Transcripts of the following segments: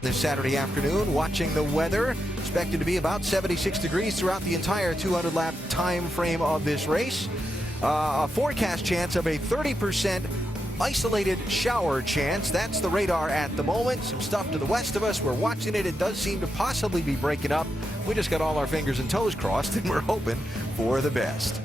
This Saturday afternoon, watching the weather, expected to be about 76 degrees throughout the entire 200-lap time frame of this race. A forecast chance of a 30% isolated shower chance. That's the radar at the moment. Some stuff to the west of us. We're watching it. It does seem to possibly be breaking up. We just got all our fingers and toes crossed, and we're hoping for the best.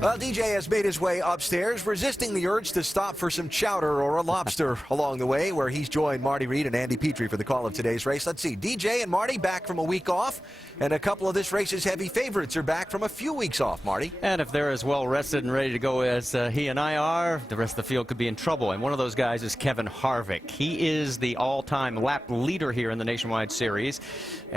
Well, DJ has made his way upstairs, resisting the urge to stop for some chowder or a lobster along the way, where he's joined Marty Reed and Andy Petrie for the call of today's race. Let's see, DJ and Marty back from a week off, and a couple of this race's heavy favorites are back from a few weeks off, Marty. And if they're as well rested and ready to go as he and I are, the rest of the field could be in trouble. And one of those guys is Kevin Harvick. He is the all-time lap leader here in the Nationwide Series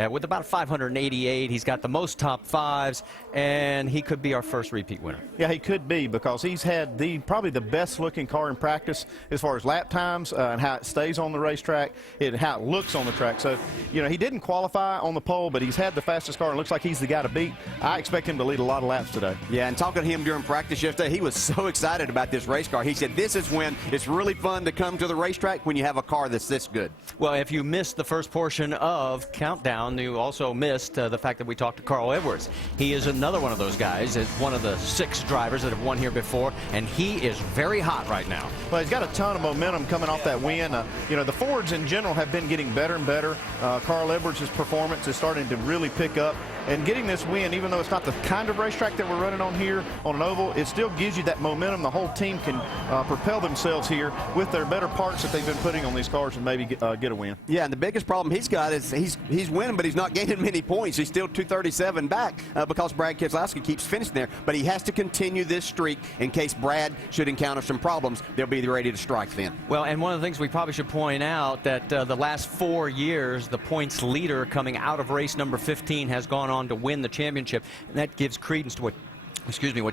with about 588. He's got the most top fives, and he could be our first repeat winner. Yeah, he could be, because he's had probably the best looking car in practice as far as lap times and how it stays on the racetrack and how it looks on the track. So, you know, he didn't qualify on the pole, but he's had the fastest car and looks like he's the guy to beat. I expect him to lead a lot of laps today. Yeah, and talking to him during practice yesterday, he was so excited about this race car. He said this is when it's really fun to come to the racetrack, when you have a car that's this good. Well, if you missed the first portion of Countdown, you also missed the fact that we talked to Carl Edwards. He is another one of those guys, is one of the 6 drivers that have won here before, and he is very hot right now. Well, he's got a ton of momentum coming off that win. You know, the Fords in general have been getting better and better. Carl Edwards' performance is starting to really pick up, and getting this win, even though it's not the kind of racetrack that we're running on here on an oval, it still gives you that momentum. The whole team can propel themselves here with their better parts that they've been putting on these cars and maybe get a win. Yeah, and the biggest problem he's got is he's winning, but he's not gaining many points. He's still 237 back because Brad Keselowski keeps finishing there, but he has to continue this streak in case Brad should encounter some problems. They'll be ready to strike then. Well, and one of the things we probably should point out that the last 4 years, the points leader coming out of race number 15 has gone on to win the championship, and that gives credence to what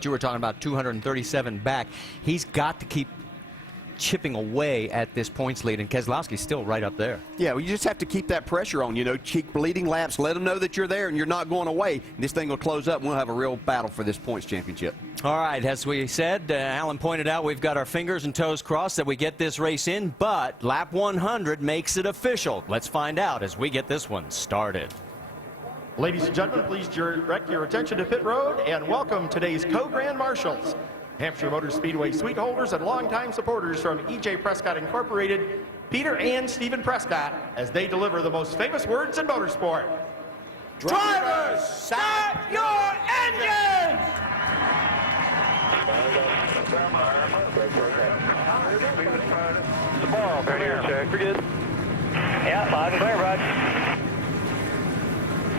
you were talking about, 237 back. He's got to keep chipping away at this points lead, and Keselowski's still right up there. Yeah, well, you just have to keep that pressure on, you know, keep bleeding laps, let them know that you're there and you're not going away. And this thing will close up and we'll have a real battle for this points championship. All right, as we said, Alan pointed out, we've got our fingers and toes crossed that we get this race in, but lap 100 makes it official. Let's find out as we get this one started. Ladies and gentlemen, please direct your attention to pit road and welcome today's co-grand marshals, Hampshire Motor Speedway suite holders and longtime supporters from E.J. Prescott Incorporated, Peter and Stephen Prescott, as they deliver the most famous words in motorsport. Drivers, start your engines! Tomorrow, come here. Check. We're good. Yeah, 5 and clear, Rod.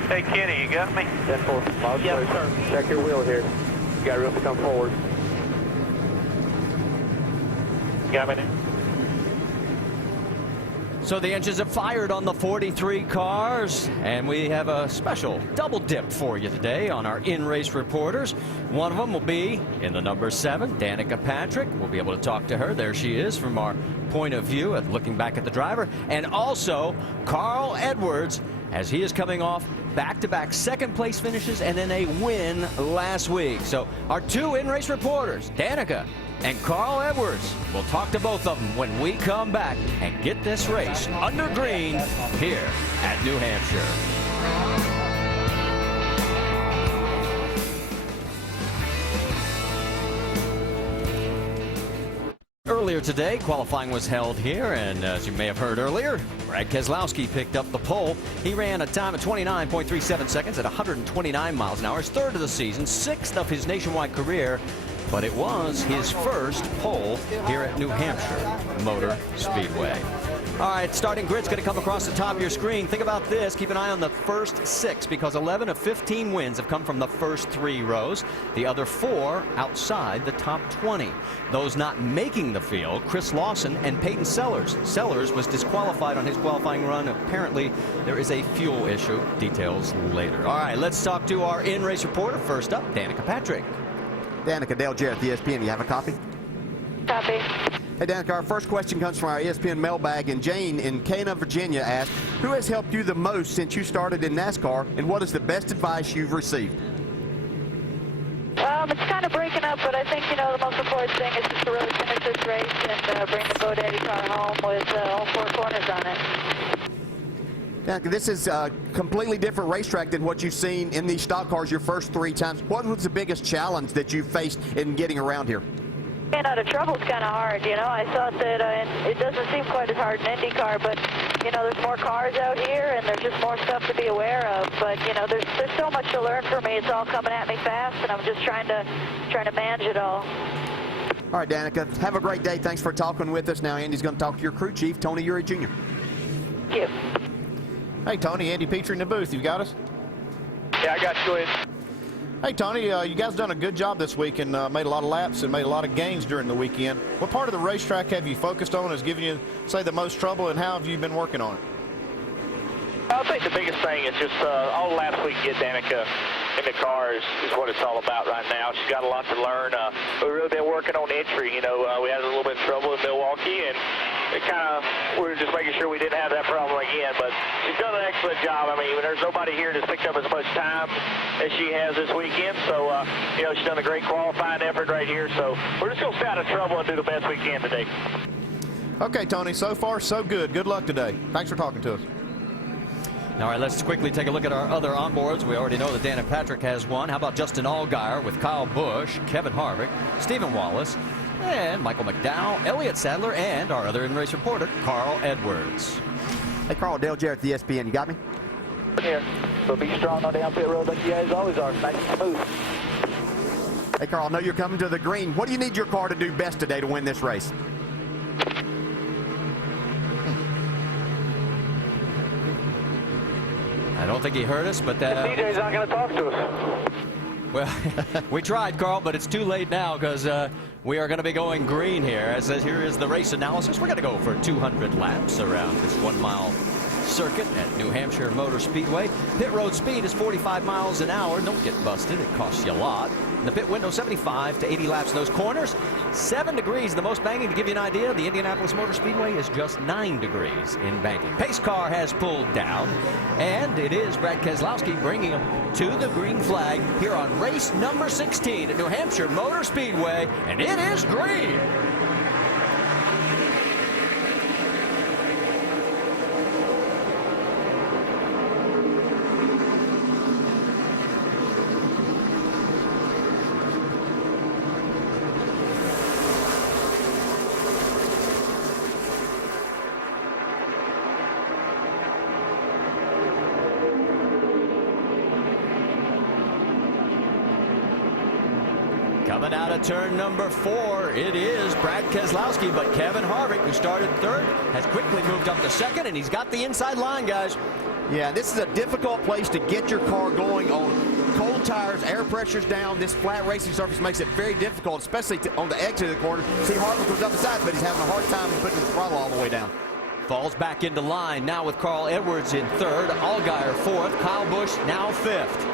Hey, Kenny, you got me? 10-4. Yes, sir. Check your wheel here. You got room to come forward. Got me. So the engines have fired on the 43 cars, and we have a special double dip for you today on our in-race reporters. One of them will be in the number 7, Danica Patrick. We'll be able to talk to her. There she is from our point of view at looking back at the driver. And also Carl Edwards, as he is coming off back-to-back second-place finishes and then a win last week. So our 2 in-race reporters, Danica and Carl Edwards, we'll talk to both of them when we come back and get this race under green here at New Hampshire. Earlier today, qualifying was held here, and as you may have heard earlier, Brad Keselowski picked up the pole. He ran a time of 29.37 seconds at 129 miles an hour, his 3rd of the season, 6th of his nationwide career, but it was his first pole here at New Hampshire Motor Speedway. All right, starting grid's going to come across the top of your screen. Think about this. Keep an eye on the first 6, because 11 of 15 wins have come from the first 3 rows. The other 4 outside the top 20. Those not making the field, Chris Lawson and Peyton Sellers. Sellers was disqualified on his qualifying run. Apparently, there is a fuel issue. Details later. All right, let's talk to our in-race reporter. First up, Danica Patrick. Danica, Dale Jarrett, the ESPN. You have a copy? Copy. Hey, Danica, our first question comes from our ESPN mailbag, and Jane in Cana, Virginia asked, who has helped you the most since you started in NASCAR, and what is the best advice you've received? It's kind of breaking up, but I think, the most important thing is just to really finish this race and bring the GoDaddy car home with all 4 corners on it. Yeah, this is a completely different racetrack than what you've seen in these stock cars your first 3 times. What was the biggest challenge that you faced in getting around here? Staying out of trouble's kind of hard, you know. I thought that it doesn't seem quite as hard in IndyCar, but, you know, there's more cars out here and there's just more stuff to be aware of. But, you know, there's so much to learn for me. It's all coming at me fast, and I'm just trying to manage it all. All right, Danica, have a great day. Thanks for talking with us. Now Andy's going to talk to your crew chief, Tony Uri Jr. Thank you. Hey, Tony, Andy Petrie in the booth. You got us? Yeah, I got you. Go ahead. Hey, Tony, you guys done a good job this week and made a lot of laps and made a lot of gains during the weekend. What part of the racetrack have you focused on, has given you, say, the most trouble, and how have you been working on it? I think the biggest thing is just all the laps we can get Danica in the car is what it's all about right now. She's got a lot to learn. We've really been working on entry. You know, we had a little bit of trouble in Milwaukee, and we were just making sure we didn't have that problem again. But she's done an excellent job. I mean, there's nobody here that's picked up as much time as she has this weekend. So, you know, she's done a great qualifying effort right here. So we're just going to stay out of trouble and do the best we can today. Okay, Tony, so far so good. Good luck today. Thanks for talking to us. All right, let's quickly take a look at our other onboards. We already know that Dana Patrick has one. How about Justin Allgaier with Kyle Busch, Kevin Harvick, Stephen Wallace, and Michael McDowell, Elliott Sadler, and our other in-race reporter, Carl Edwards. Hey, Carl, Dale Jarrett, the ESPN. You got me? Here. So be strong on down pit road like you guys always are. Nice and smooth. Hey, Carl, I know you're coming to the green. What do you need your car to do best today to win this race? I don't think he heard us, but DJ's not going to talk to us. well, we tried, Carl, but it's too late now because we are going to be going green here. As here is the race analysis. We're going to go for 200 laps around this 1-mile circuit at New Hampshire Motor Speedway. Pit road speed is 45 miles an hour. Don't get busted. It costs you a lot. The pit window, 75 to 80 laps in those corners. 7 degrees, the most banking. To give you an idea, the Indianapolis Motor Speedway is just 9 degrees in banking. Pace car has pulled down, and it is Brad Keselowski bringing him to the green flag here on race number 16 at New Hampshire Motor Speedway, and it is green. Coming out of turn number 4, it is Brad Keselowski, but Kevin Harvick, who started third, has quickly moved up to second, and he's got the inside line, guys. Yeah, this is a difficult place to get your car going on cold tires, air pressure's down. This flat racing surface makes it very difficult, especially on the exit of the corner. See, Harvick was up the side, but he's having a hard time putting the throttle all the way down. Falls back into line now with Carl Edwards in third, Allgaier fourth, Kyle Busch now fifth.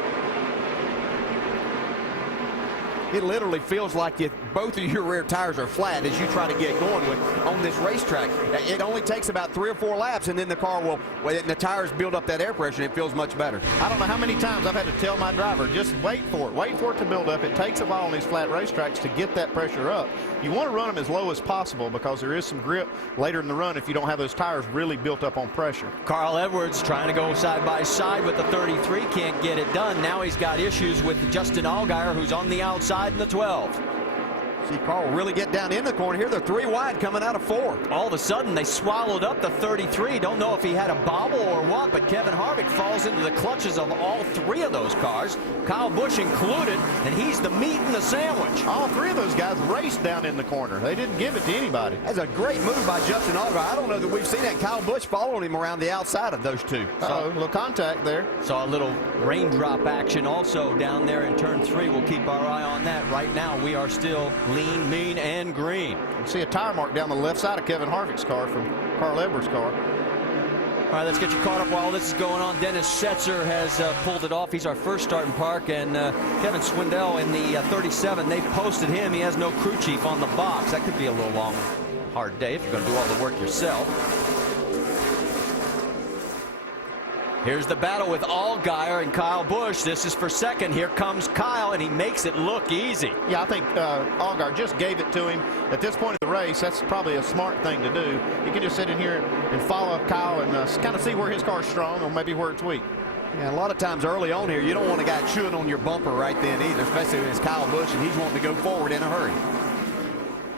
It literally feels like both of your rear tires are flat as you try to get going on this racetrack. It only takes about 3 or 4 laps, and then the car the tires build up that air pressure, and it feels much better. I don't know how many times I've had to tell my driver, just wait for it to build up. It takes a while on these flat racetracks to get that pressure up. You want to run them as low as possible because there is some grip later in the run if you don't have those tires really built up on pressure. Carl Edwards trying to go side by side with the 33, can't get it done. Now he's got issues with Justin Allgaier, who's on the outside in the 12. See Carl really get down in the corner here. They're 3 wide coming out of 4. All of a sudden, they swallowed up the 33. Don't know if he had a bobble or what, but Kevin Harvick falls into the clutches of all 3 of those cars, Kyle Busch included, and he's the meat in the sandwich. All 3 of those guys raced down in the corner. They didn't give it to anybody. That's a great move by Justin Allgaier. I don't know that we've seen that. Kyle Busch following him around the outside of those 2. A little contact there. Saw a little raindrop action also down there in turn 3. We'll keep our eye on that. Right now, we are still lean, mean, and green. You can see a tire mark down the left side of Kevin Harvick's car from Carl Edwards' car. All right, let's get you caught up while this is going on. Dennis Setzer has pulled it off. He's our first starting park, and Kevin Swindell in the 37. They've posted him. He has no crew chief on the box. That could be a little long, hard day if you're going to do all the work yourself. Here's the battle with Allgaier and Kyle Busch. This is for second. Here comes Kyle, and he makes it look easy. Yeah, I think Allgaier just gave it to him. At this point of the race, that's probably a smart thing to do. You can just sit in here and follow up Kyle and kind of see where his car's strong or maybe where it's weak. Yeah, a lot of times early on here, you don't want a guy chewing on your bumper right then either, especially when it's Kyle Busch and he's wanting to go forward in a hurry.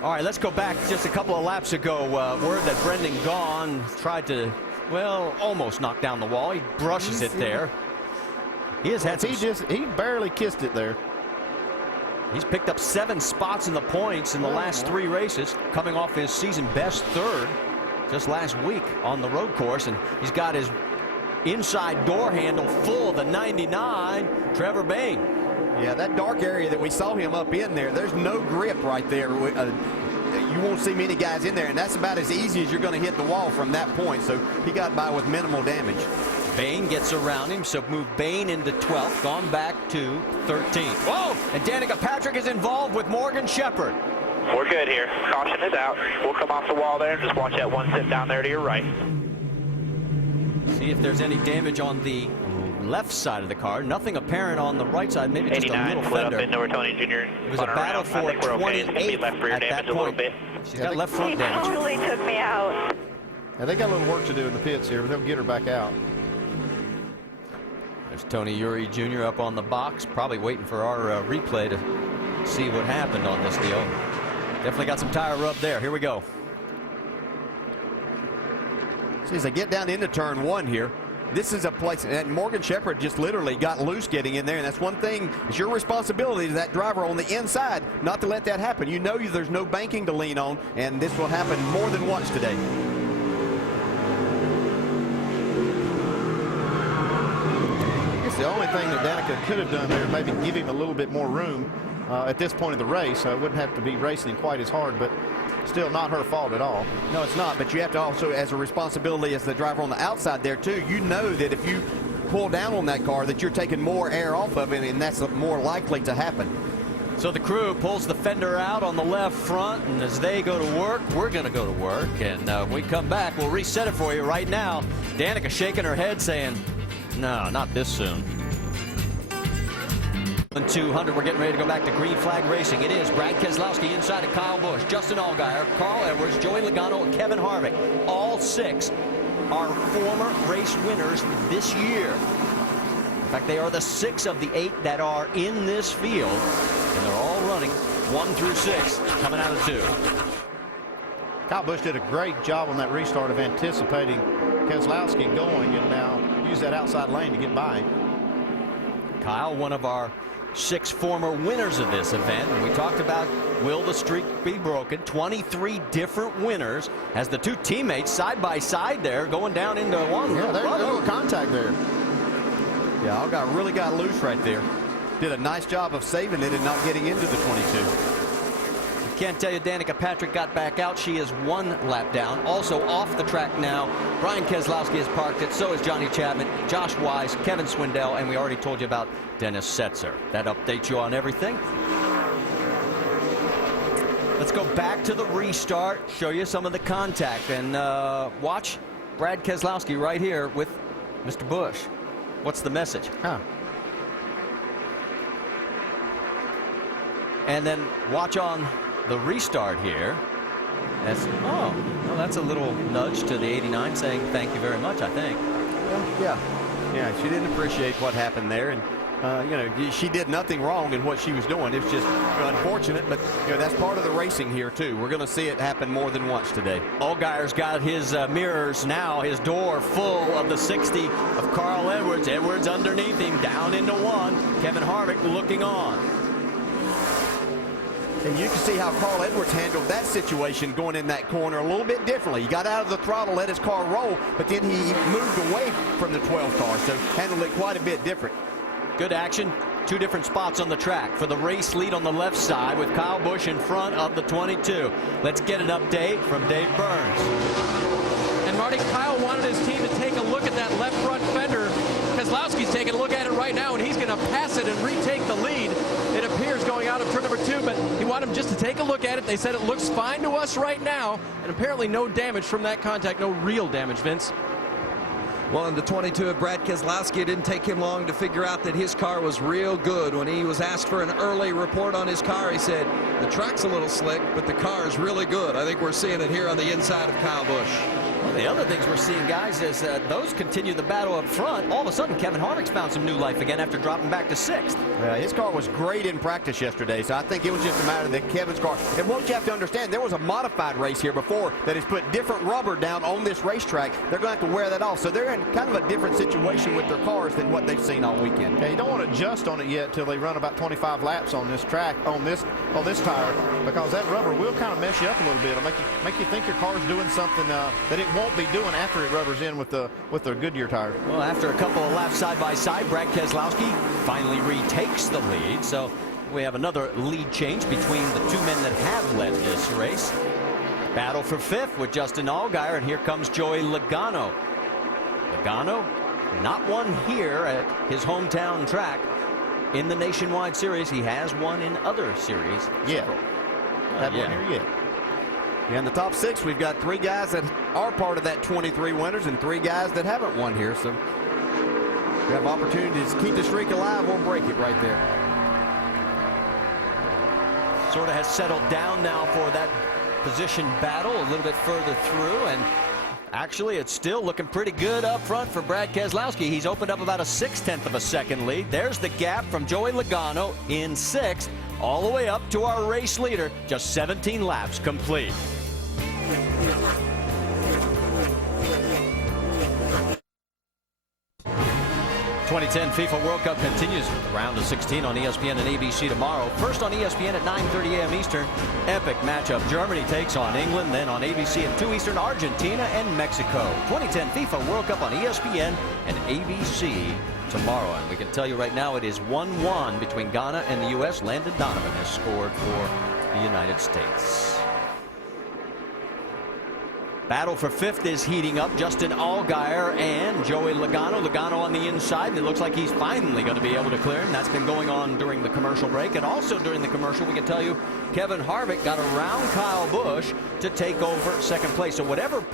All right, let's go back just a couple of laps ago. Word that Brendan Gaughan tried to, well, almost knock down the wall. He brushes it there. He has had he barely kissed it there. He's picked up 7 spots in the points in the last 3 races, coming off his season best 3rd just last week on the road course, and he's got his inside door handle full of the 99, Trevor Bayne. Yeah, that dark area that we saw him up in there, there's no grip right there. You won't see many guys in there, and that's about as easy as you're going to hit the wall from that point. So he got by with minimal damage. Bayne gets around him, so move Bayne into 12th, gone back to 13th. Whoa! And Danica Patrick is involved with Morgan Shepherd. We're good here. Caution is out. We'll come off the wall there and just watch that one sit down there to your right. See if there's any damage on the left side of the car. Nothing apparent on the right side. Maybe just a little fender. Up into Tony Jr. It was a battle for 28th at that point. She's got left front damage. He totally took me out. Yeah, they got a little work to do in the pits here, but they'll get her back out. There's Tony Uri Jr. up on the box, probably waiting for our replay to see what happened on this deal. Definitely got some tire rub there. Here we go. See, as they get down into turn 1 here, this is a place, and Morgan Shepherd just literally got loose getting in there, and that's one thing. It's your responsibility to that driver on the inside not to let that happen. You know there's no banking to lean on, and this will happen more than once today. I guess the only thing that Danica could have done there, maybe give him a little bit more room at this point of the race. Wouldn't have to be racing quite as hard, but still not her fault at all. No, it's not, but you have to also, as a responsibility as the driver on the outside there too, you know that if you pull down on that car that you're taking more air off of it, and that's more likely to happen. So the crew pulls the fender out on the left front, and as they go to work, we're going to go to work, and when we come back, we'll reset it for you right now. Danica shaking her head saying, no, not this soon. 200, we're getting ready to go back to green flag racing. It is Brad Keselowski inside of Kyle Busch, Justin Allgaier, Carl Edwards, Joey Logano, and Kevin Harvick. All 6 are former race winners this year. In fact, they are the 6 of the 8 that are in this field, and they're all running 1 through 6, coming out of 2. Kyle Busch did a great job on that restart of anticipating Keselowski going and now use that outside lane to get by. Kyle, one of our 6 former winners of this event, and we talked about will the streak be broken. 23 different winners as the 2 teammates side by side there going down into one. Yeah, there's a little contact there. Yeah, Allgaier really got loose right there. Did a nice job of saving it and not getting into the 22. Can't tell you Danica Patrick got back out. She is 1 lap down. Also off the track now, Brian Keselowski has parked it. So is Johnny Chapman, Josh Wise, Kevin Swindell, and we already told you about Dennis Setzer. That updates you on everything. Let's go back to the restart, show you some of the contact, and watch Brad Keselowski right here with Mr. Busch. What's the message? And then watch on the restart here. That's a little nudge to the 89 saying thank you very much, I think. Yeah, she didn't appreciate what happened there, and she did nothing wrong in what she was doing. It's just unfortunate, but that's part of the racing here too. We're going to see it happen more than once today. Allgaier's got his mirrors now, his door full of the 60 of Carl Edwards. Edwards underneath him, down into 1. Kevin Harvick looking on. And you can see how Carl Edwards handled that situation going in that corner a little bit differently. He got out of the throttle, let his car roll, but then he moved away from the 12 car, so handled it quite a bit different. Good action. 2 different spots on the track for the race lead on the left side with Kyle Busch in front of the 22. Let's get an update from Dave Burns. And Marty, Kyle wanted his team to take a look at that left front fender. Keselowski's taking a look at it right now, and he's going to pass it and retake the lead. It appears going out of turn number 2, but he wanted him just to take a look at it. They said it looks fine to us right now, and apparently no damage from that contact, no real damage, Vince. Well, in the 22 of Brad Keselowski, it didn't take him long to figure out that his car was real good. When he was asked for an early report on his car, he said, the track's a little slick, but the car is really good. I think we're seeing it here on the inside of Kyle Busch. Well, the other things we're seeing, guys, is those continue the battle up front. All of a sudden, Kevin Harvick's found some new life again after dropping back to 6th. His car was great in practice yesterday, so I think it was just a matter that Kevin's car. And what you have to understand, there was a modified race here before that has put different rubber down on this racetrack. They're going to have to wear that off, so they're in kind of a different situation with their cars than what they've seen all weekend. Yeah, you don't want to adjust on it yet till they run about 25 laps on this track, on this tire, because that rubber will kind of mess you up a little bit. It'll make you think your car's doing something that it won't be doing after it rubbers in with the Goodyear tire. Well, after a couple of laps side by side, Brad Keselowski finally retakes the lead. So we have another lead change between the two men that have led this race. Battle for 5th with Justin Allgaier, and here comes Joey Logano. Logano not won here at his hometown track in the Nationwide Series. He has won in other series. Yeah. Haven't won here yet. Yeah, in the top 6, we've got 3 guys that are part of that 23 winners and 3 guys that haven't won here. So we have opportunities to keep the streak alive or break it right there. Sort of has settled down now for that position battle a little bit further through, and actually it's still looking pretty good up front for Brad Keselowski. He's opened up about a 0.6 of a second lead. There's the gap from Joey Logano in 6th all the way up to our race leader. Just 17 laps complete. '10 FIFA World Cup continues with the round of 16 on ESPN and ABC tomorrow. First on ESPN at 9:30 a.m. Eastern. Epic matchup. Germany takes on England. Then on ABC at 2 Eastern, Argentina and Mexico. 2010 FIFA World Cup on ESPN and ABC tomorrow. And we can tell you right now it is 1-1 between Ghana and the U.S. Landon Donovan has scored for the United States. Battle for 5th is heating up. Justin Allgaier and Joey Logano. Logano on the inside, and it looks like he's finally going to be able to clear, and that's been going on during the commercial break. And also during the commercial, we can tell you Kevin Harvick got around Kyle Busch to take over 2nd place. So whatever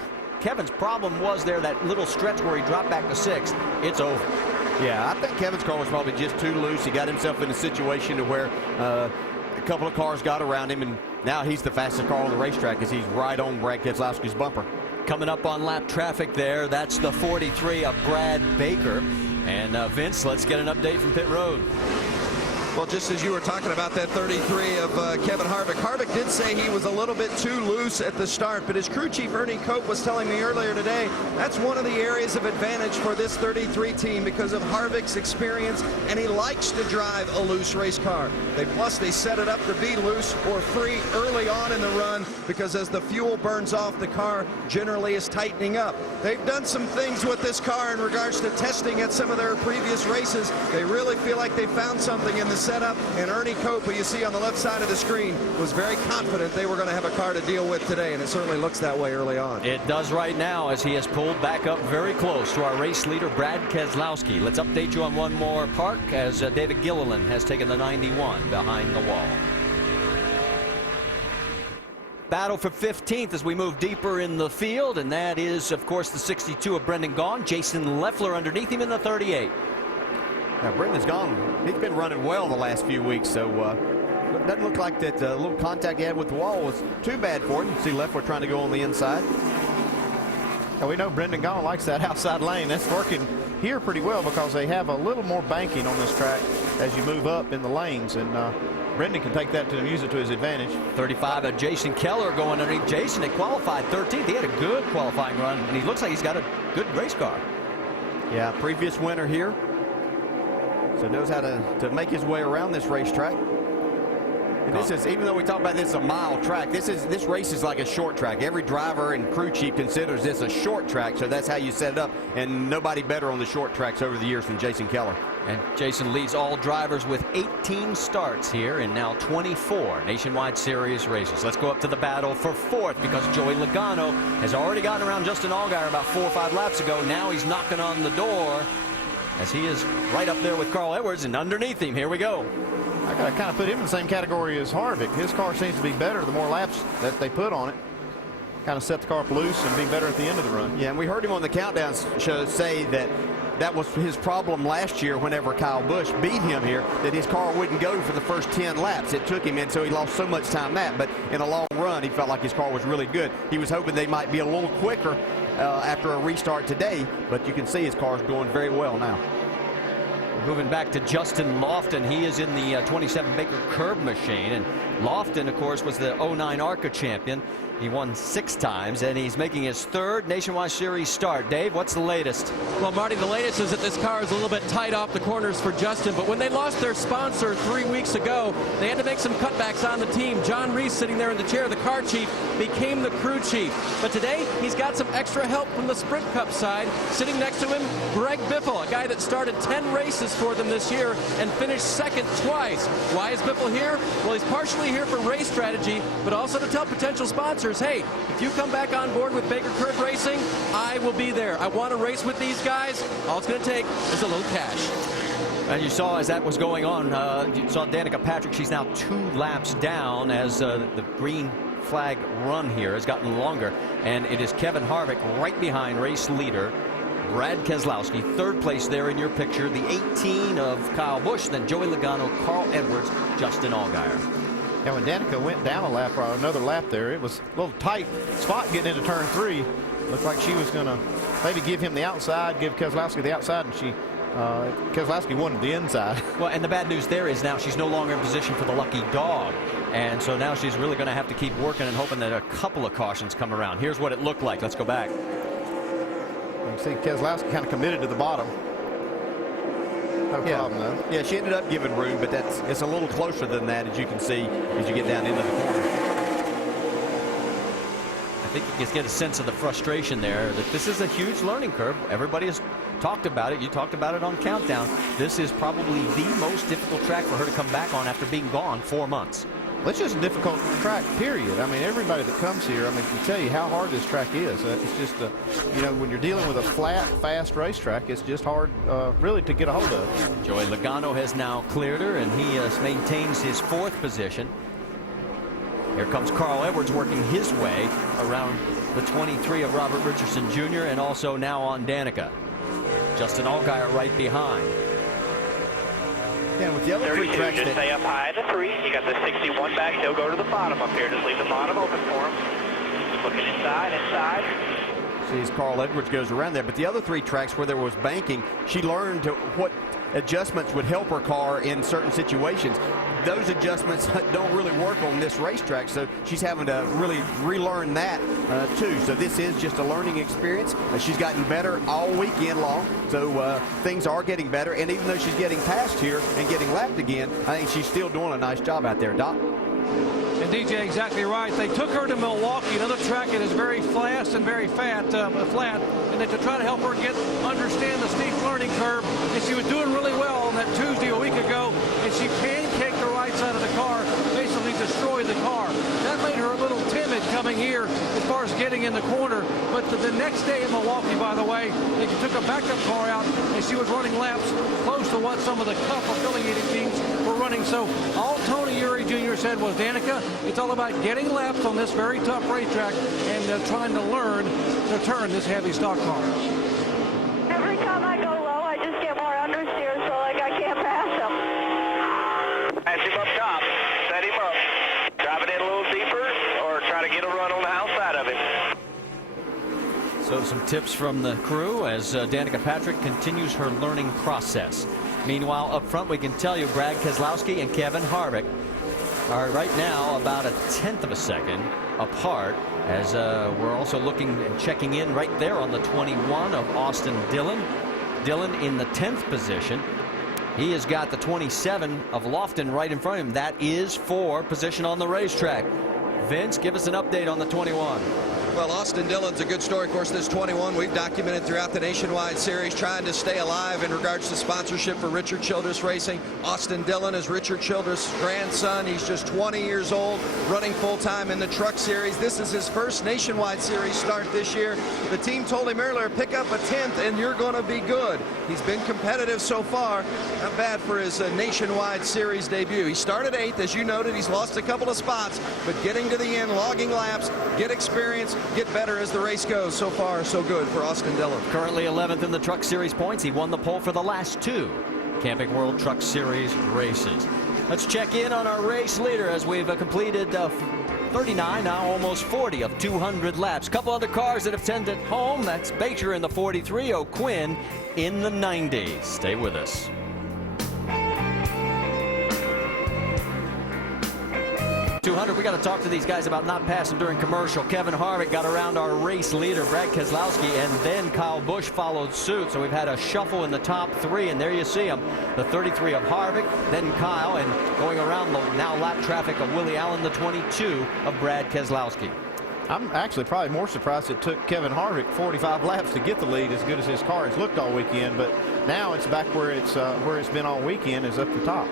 Kevin's problem was there, that little stretch where he dropped back to 6th, it's over. Yeah, I think Kevin's car was probably just too loose. He got himself in a situation to where a couple of cars got around him, and now he's the fastest car on the racetrack as he's right on Brad Keselowski's bumper. Coming up on lap traffic there, that's the 43 of Brad Baker. And Vince, let's get an update from pit road. Well, just as you were talking about that 33 of Kevin Harvick. Harvick did say he was a little bit too loose at the start, but his crew chief Ernie Cope was telling me earlier today that's one of the areas of advantage for this 33 team because of Harvick's experience, and he likes to drive a loose race car. Plus, they set it up to be loose or free early on in the run because as the fuel burns off, the car generally is tightening up. They've done some things with this car in regards to testing at some of their previous races. They really feel like they found something in the setup, and Ernie Cope, who you see on the left side of the screen, was very confident they were going to have a car to deal with today, and it certainly looks that way early on. It does right now as he has pulled back up very close to our race leader, Brad Keselowski. Let's update you on one more park as David Gilliland has taken the 91 behind the wall. Battle for 15th as we move deeper in the field, and that is, of course, the 62 of Brendan Gaughan. Jason Leffler underneath him in the 38. Now, Brendan's gone. He's been running well the last few weeks, so it doesn't look like that little contact he had with the wall was too bad for him. See Leffler trying to go on the inside. Now, we know Brendan Gaughan likes that outside lane. That's working here pretty well because they have a little more banking on this track as you move up in the lanes, and Brendan can take that to use it to his advantage. 35 of Jason Keller going underneath. Jason had qualified 13th. He had a good qualifying run, and he looks like he's got a good race car. Yeah, previous winner here. So knows how to make his way around this racetrack. And this is, even though we talk about this a mile track, this race is like a short track. Every driver and crew chief considers this a short track, so that's how you set it up. And nobody better on the short tracks over the years than Jason Keller. And Jason leads all drivers with 18 starts here and now 24 Nationwide Series races. Let's go up to the battle for 4th because Joey Logano has already gotten around Justin Allgaier about 4 or 5 laps ago. Now he's knocking on the door as he is right up there with Carl Edwards, and underneath him, here we go. I got to kind of put him in the same category as Harvick. His car seems to be better the more laps that they put on it. kind of set the car up loose and be better at the end of the run. Yeah, and we heard him on the countdown show say that that was his problem last year whenever Kyle Busch beat him here, that his car wouldn't go for the first 10 laps. It took him in, so he lost so much time that. But in a long run, he felt like his car was really good. He was hoping they might be a little quicker after a restart today, but you can see his car's doing very well now. Moving back to Justin Lofton. He is in the 27 Baker Curb machine. And Lofton, of course, was the 09 ARCA champion. He won 6 times, and he's making his 3rd Nationwide Series start. Dave, what's the latest? Well, Marty, the latest is that this car is a little bit tight off the corners for Justin, but when they lost their sponsor 3 weeks ago, they had to make some cutbacks on the team. John Reese, sitting there in the chair, the car chief, became the crew chief. But today, he's got some extra help from the Sprint Cup side. Sitting next to him, Greg Biffle, a guy that started 10 races for them this year and finished 2nd twice. Why is Biffle here? Well, he's partially here for race strategy, but also to tell potential sponsors, hey, if you come back on board with Baker Curb Racing, I will be there. I want to race with these guys. All it's going to take is a little cash. And you saw as that was going on, you saw Danica Patrick. She's now 2 laps down as the green flag run here has gotten longer. And it is Kevin Harvick right behind race leader Brad Keselowski. 3rd place there in your picture. The 18 of Kyle Busch, then Joey Logano, Carl Edwards, Justin Allgaier. And when Danica went down a lap or another lap there, it was a little tight spot getting into turn 3. Looked like she was going to maybe give him the outside, give Keselowski the outside, and Keselowski wanted the inside. Well, and the bad news there is now she's no longer in position for the lucky dog. And so now she's really going to have to keep working and hoping that a couple of cautions come around. Here's what it looked like. Let's go back. You can see Keselowski kind of committed to the bottom. No problem, though. Yeah, she ended up giving room, but it's a little closer than that, as you can see, as you get down into the corner. I think you can get a sense of the frustration there that this is a huge learning curve. Everybody has talked about it. You talked about it on Countdown. This is probably the most difficult track for her to come back on after being gone 4 months. Well, it's just a difficult track, period. I mean, everybody that comes here, I mean, can tell you how hard this track is. It's just, you know, when you're dealing with a flat, fast racetrack, it's just hard, really, to get a hold of. Joey Logano has now cleared her, and he maintains his 4th position. Here comes Carl Edwards working his way around the 23 of Robert Richardson Jr. and also now on Danica. Justin Allgaier right behind. Yeah, with the other 3 tracks just stay up high to 3. You got the 61 back. He'll go to the bottom up here. Just leave the bottom open for him. Looking inside. See, as Carl Edwards goes around there. But the other 3 tracks where there was banking, she learned what adjustments would help her car in certain situations. Those adjustments don't really work on this racetrack, so she's having to really relearn that too. So this is just a learning experience. She's gotten better all weekend long, so things are getting better. And even though she's getting past here and getting lapped again, I think she's still doing a nice job out there, Doc. And DJ, exactly right. They took her to Milwaukee, another track that is very fast and very flat, and to try to help her understand the steep learning curve. And she was doing really well on that Tuesday a week ago, and she pancaked the right side of the car, basically destroyed the car. That made her a little timid coming here as far as getting in the corner. But the next day in Milwaukee, by the way, they took a backup car out, and she was running laps close to what some of the Cup affiliated teams were running. So all Tony Uri Jr. said was, Danica, it's all about getting laps on this very tough racetrack and trying to learn to turn this heavy stock car. Every time I go low, I just get more understeer, so like I can't pass him. Pass him up top. Set him up. Drive it in a little deeper or try to get a run on the outside of him. So some tips from the crew as Danica Patrick continues her learning process. Meanwhile, up front, we can tell you Brad Keselowski and Kevin Harvick are right now about a 1/10 of a second apart, as we're also looking and checking in right there on the 21 of Austin Dillon. Dillon in the 10th position. He has got the 27 of Lofton right in front of him. That is for position on the racetrack. Vince, give us an update on the 21. Well, Austin Dillon's a good story. Of course, this 21 we've documented throughout the Nationwide Series, trying to stay alive in regards to sponsorship for Richard Childress Racing. Austin Dillon is Richard Childress' grandson. He's just 20 years old, running full-time in the Truck Series. This is his first Nationwide Series start this year. The team told him earlier, pick up a 10th and you're going to be good. He's been competitive so far. Not bad for his Nationwide Series debut. He started 8th, as you noted. He's lost a couple of spots, but getting to the end, logging laps, get experience, get better as the race goes. So far, so good for Austin Dillon. Currently 11th in the Truck Series points. He won the pole for the last 2 Camping World Truck Series races. Let's check in on our race leader as we've completed 39, now almost 40 of 200 laps. Couple other cars that have tended home. That's Bacher in the 43, O'Quinn in the 90. Stay with us. We got to talk to these guys about not passing during commercial. Kevin Harvick got around our race leader, Brad Keselowski, and then Kyle Busch followed suit. So we've had a shuffle in the top 3, and there you see them. The 33 of Harvick, then Kyle, and going around the now lap traffic of Willie Allen, the 22 of Brad Keselowski. I'm actually probably more surprised it took Kevin Harvick 45 laps to get the lead, as good as his car has looked all weekend. But now it's back where it's been all weekend, is up the top.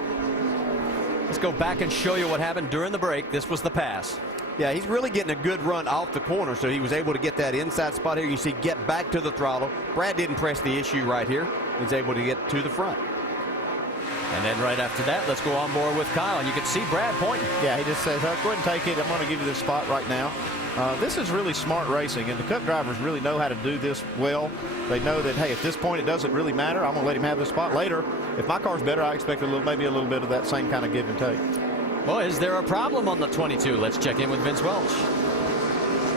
Let's go back and show you what happened during the break. This was the pass. Yeah, he's really getting a good run off the corner, so he was able to get that inside spot here. You see, get back to the throttle. Brad didn't press the issue right here. He's able to get to the front. And then right after that, let's go on board with Kyle. And you can see Brad pointing. Yeah, he just says, go ahead and take it. I'm going to give you this spot right now. This is really smart racing, and the Cup drivers really know how to do this well. They know that, hey, at this point it doesn't really matter. I'm going to let him have the spot later. If my car's better, I expect maybe a little bit of that same kind of give and take. Well, is there a problem on the 22? Let's check in with Vince Welch.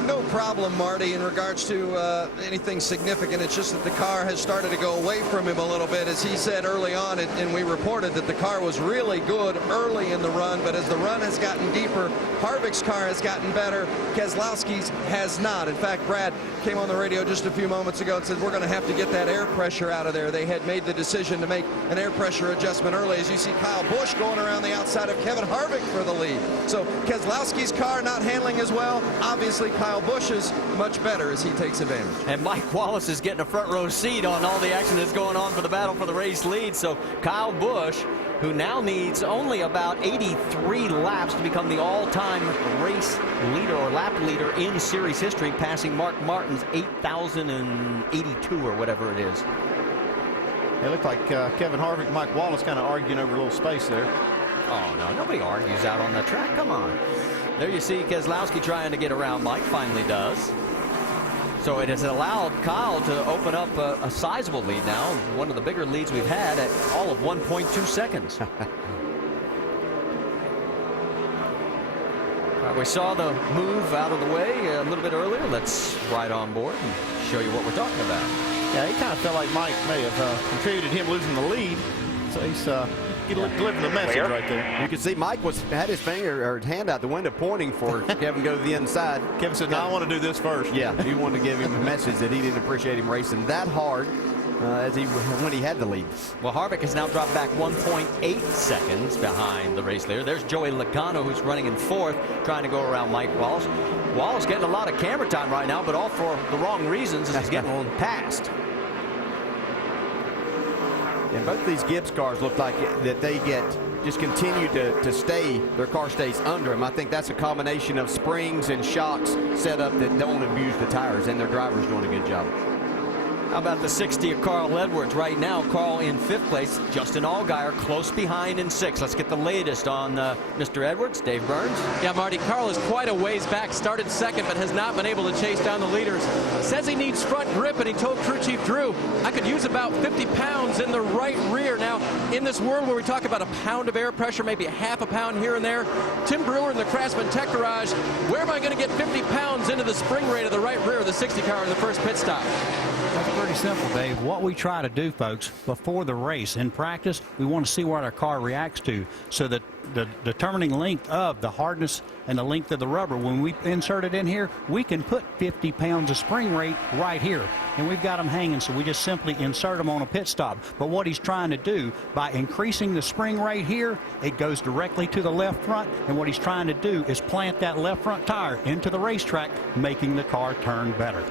No problem, Marty, in regards to anything significant. It's just that the car has started to go away from him a little bit. As he said early on, and we reported that the car was really good early in the run, but as the run has gotten deeper, Harvick's car has gotten better. Keselowski's has not. In fact, Brad came on the radio just a few moments ago and said, we're going to have to get that air pressure out of there. They had made the decision to make an air pressure adjustment early. As you see Kyle Busch going around the outside of Kevin Harvick for the lead. So Keselowski's car not handling as well. Obviously, Kyle Busch is much better as he takes advantage. And Mike Wallace is getting a front row seat on all the action that's going on for the battle for the race lead. So Kyle Busch, who now needs only about 83 laps to become the all-time race leader or lap leader in series history, passing Mark Martin's 8,082 or whatever it is. It looked like Kevin Harvick and Mike Wallace kind of arguing over a little space there. Oh, no, nobody argues out on the track. Come on. There you see Keselowski trying to get around Mike, finally does. So it has allowed Kyle to open up a sizable lead now, one of the bigger leads we've had at all of 1.2 seconds. We saw the move out of the way a little bit earlier. Let's ride on board and show you what we're talking about. Yeah, he kind of felt like Mike may have contributed him losing the lead. So he's delivering the message right there. You can see Mike had his finger or hand out the window pointing for Kevin to go to the inside. Kevin said, no, I want to do this first. Yeah, he wanted to give him a message that he didn't appreciate him racing that hard when he had the lead. Well, Harvick has now dropped back 1.8 seconds behind the race leader. There's Joey Logano, who's running in 4th, trying to go around Mike Wallace. Wallace getting a lot of camera time right now, but all for the wrong reasons as he's getting passed. And both these Gibbs cars look like that they just continue to stay, their car stays under them. I think that's a combination of springs and shocks set up that don't abuse the tires, and their driver's doing a good job. How about the 60 of Carl Edwards? Right now, Carl in 5th place. Justin Allgaier close behind in 6th. Let's get the latest on Mr. Edwards. Dave Burns. Yeah, Marty, Carl is quite a ways back. Started 2nd, but has not been able to chase down the leaders. Says he needs front grip, and he told crew chief Drew, I could use about 50 pounds in the right rear. Now, in this world where we talk about a pound of air pressure, maybe a half a pound here and there, Tim Brewer in the Craftsman Tech Garage, where am I going to get 50 pounds into the spring rate of the right rear of the 60 car in the first pit stop? That's pretty simple, Dave. What we try to do, folks, before the race, in practice, we want to see what our car reacts to, so that the determining length of the hardness and the length of the rubber, when we insert it in here, we can put 50 pounds of spring rate right here. And we've got them hanging, so we just simply insert them on a pit stop. But what he's trying to do, by increasing the spring rate here, it goes directly to the left front. And what he's trying to do is plant that left front tire into the racetrack, making the car turn better.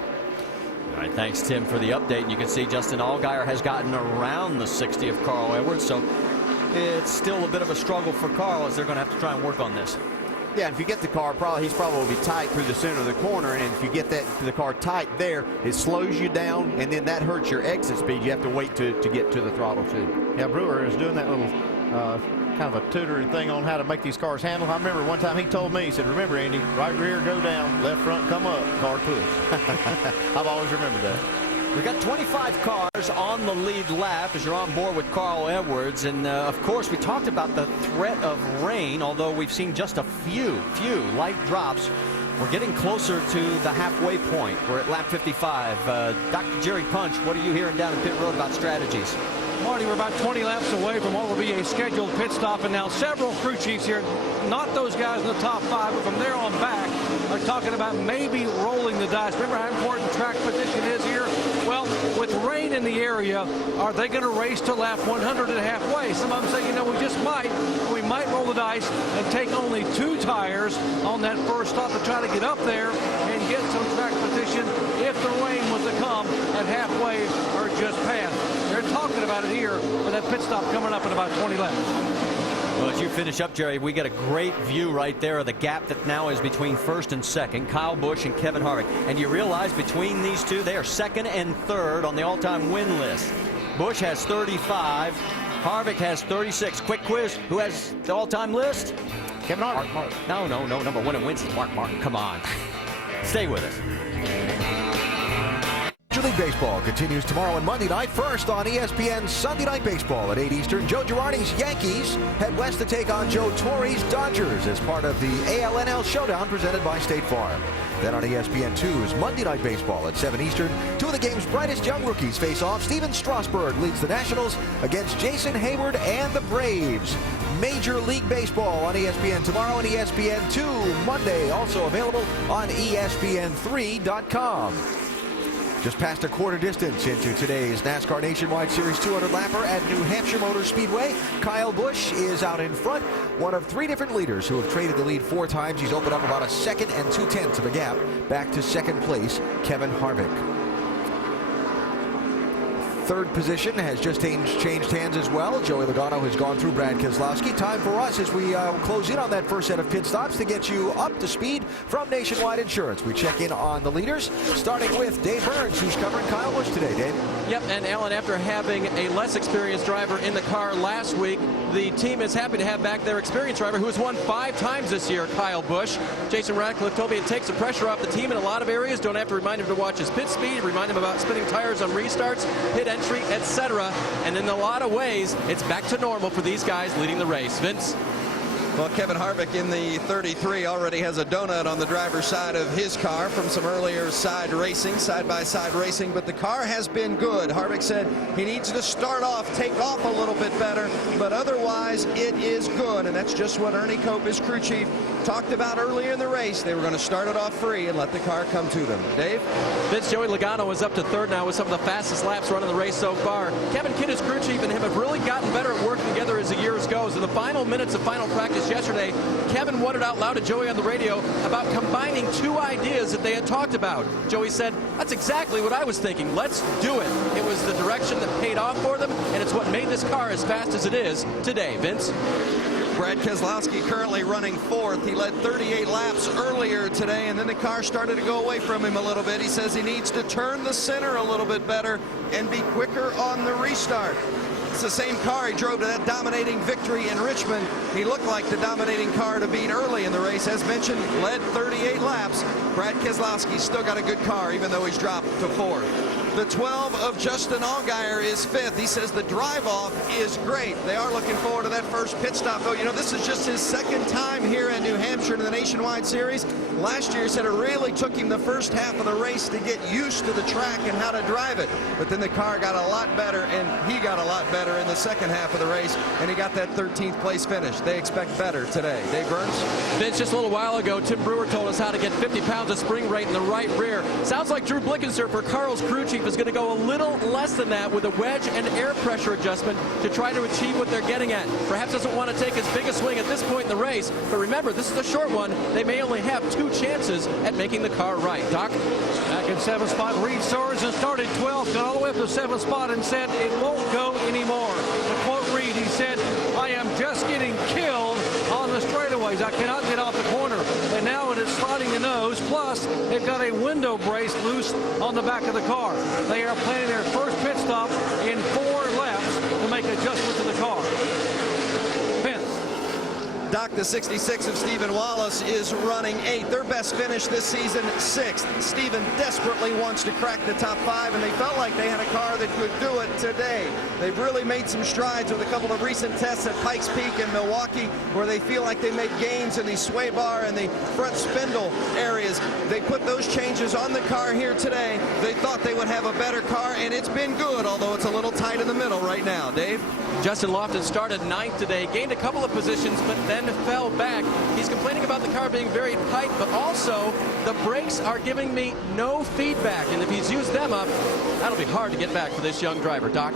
All right, thanks, Tim, for the update. You can see Justin Allgaier has gotten around the 60 of Carl Edwards, so it's still a bit of a struggle for Carl as they're going to have to try and work on this. Yeah, and if you get the car, he's probably tight through the center of the corner, and if you get the car tight there, it slows you down, and then that hurts your exit speed. You have to wait to get to the throttle, too. Yeah, Brewer is doing that little kind of a tutoring thing on how to make these cars handle. I remember one time he told me, he said, remember, Andy, right rear go down, left front come up, car push. I've always remembered that. We've got 25 cars on the lead lap as you're on board with Carl Edwards. And, of course, we talked about the threat of rain, although we've seen just a few light drops. We're getting closer to the halfway point. We're at lap 55. Dr. Jerry Punch, what are you hearing down in pit road about strategies? Marty, we're about 20 laps away from what will be a scheduled pit stop, and now several crew chiefs here, not those guys in the top 5, but from there on back, are talking about maybe rolling the dice. Remember how important track position is here? Well, with rain in the area, are they going to race to lap 100 and halfway? Some of them say, you know, we just might. We might roll the dice and take only 2 tires on that first stop to try to get up there and get some track position if the rain was to come at halfway or just past. They're talking about it here with that pit stop coming up in about 20 laps. Well, as you finish up, Jerry, we get a great view right there of the gap that now is between first and second, Kyle Busch and Kevin Harvick. And you realize between these two, they are second and third on the all-time win list. Busch has 35. Harvick has 36. Quick quiz, who has the all-time list? Kevin Harvick. No. Number 1 in wins is Mark Martin. Come on. Stay with us. Major League Baseball continues tomorrow and Monday night. First on ESPN Sunday Night Baseball at 8 Eastern. Joe Girardi's Yankees head west to take on Joe Torre's Dodgers as part of the ALNL Showdown presented by State Farm. Then on ESPN2's Monday Night Baseball at 7 Eastern. 2 of the game's brightest young rookies face off. Steven Strasburg leads the Nationals against Jason Hayward and the Braves. Major League Baseball on ESPN tomorrow and ESPN2 Monday. Also available on ESPN3.com. Just past a quarter distance into today's NASCAR Nationwide Series 200 lapper at New Hampshire Motor Speedway. Kyle Busch is out in front, one of 3 different leaders who have traded the lead 4 times. He's opened up about a second and 2/10 of a gap back to second place, Kevin Harvick. Third position has just changed hands as well. Joey Logano has gone through Brad Keselowski. Time for us as we close in on that first set of pit stops to get you up to speed from Nationwide Insurance. We check in on the leaders, starting with Dave Burns, who's covering Kyle Busch today. Dave? Yep, and Alan, after having a less experienced driver in the car last week, the team is happy to have back their experienced driver who has won 5 times this year, Kyle Busch. Jason Ratcliffe told me it takes the pressure off the team in a lot of areas. Don't have to remind him to watch his pit speed, remind him about spinning tires on restarts, pit entry, etc. And in a lot of ways, it's back to normal for these guys leading the race. Vince? Well, Kevin Harvick in the 33 already has a donut on the driver's side of his car from some earlier side-by-side racing, but the car has been good. Harvick said he needs to take off a little bit better, but otherwise it is good, and that's just what Ernie Cope, his crew chief, talked about earlier in the race. They were going to start it off free and let the car come to them. Dave? Vince, Joey Logano is up to third now with some of the fastest laps running the race so far. Kevin Kidd, his crew chief, and him have really gotten better at working together as the years goes. In the final minutes of final practice yesterday, Kevin wondered out loud to Joey on the radio about combining 2 ideas that they had talked about. Joey said, that's exactly what I was thinking. Let's do it. It was the direction that paid off for them, and it's what made this car as fast as it is today. Vince? Brad Keselowski currently running 4th. He led 38 laps earlier today, and then the car started to go away from him a little bit. He says he needs to turn the center a little bit better and be quicker on the restart. It's the same car he drove to that dominating victory in Richmond. He looked like the dominating car to beat early in the race. As mentioned, led 38 laps. Brad Keselowski's still got a good car, even though he's dropped to 4th. The 12 of Justin Allgaier is 5th. He says the drive-off is great. They are looking forward to that first pit stop, though. You know, this is just his 2nd time here in New Hampshire in the Nationwide Series. Last year, he said it really took him the first half of the race to get used to the track and how to drive it. But then the car got a lot better, and he got a lot better in the second half of the race, and he got that 13th place finish. They expect better today. Dave Burns? Vince, just a little while ago, Tim Brewer told us how to get 50 pounds of spring rate in the right rear. Sounds like Drew Blickenser, Carl's crew chief, is going to go a little less than that with a wedge and air pressure adjustment to try to achieve what they're getting at. Perhaps doesn't want to take as big a swing at this point in the race, but remember, this is a short one. They may only have 2 chances at making the car right. Doc? Back in 7th spot, Reed Sorensen started 12th, got all the way up to 7th spot and said it won't go anymore. To quote Reed, he said, I am just getting killed on the straightaways. I cannot get off the corner. And now it is sliding the nose. Plus, they've got a window brace loose on the back of the car. They are planning their first pit stop in 4 laps to make adjustments to the car. Vince? the 66 of Stephen Wallace is running 8th. Their best finish this season, 6th. Stephen desperately wants to crack the top 5, and they felt like they had a car that could do it today. They've really made some strides with a couple of recent tests at Pikes Peak and Milwaukee, where they feel like they made gains in the sway bar and the front spindle areas. They put those changes on the car here today. They thought they would have a better car, and it's been good, although it's a little tight in the middle right now. Dave? Justin Lofton started 9th today, gained a couple of positions, but then fell back. He's complaining about the car being very tight, but also the brakes are giving me no feedback, and if he's used them up, that'll be hard to get back for this young driver. Doc?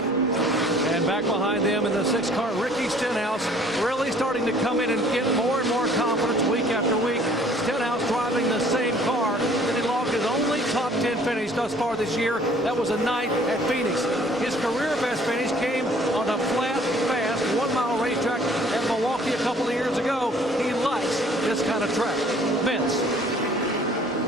And back behind them in the 6th car, Ricky Stenhouse really starting to come in and get more and more confidence week after week. Stenhouse driving the same car that he logged his only top 10 finish thus far this year. That was a 9th at Phoenix. His career best finish came on a flat, fast, 1-mile racetrack at Milwaukee a couple of years ago. He likes this kind of track. Vince.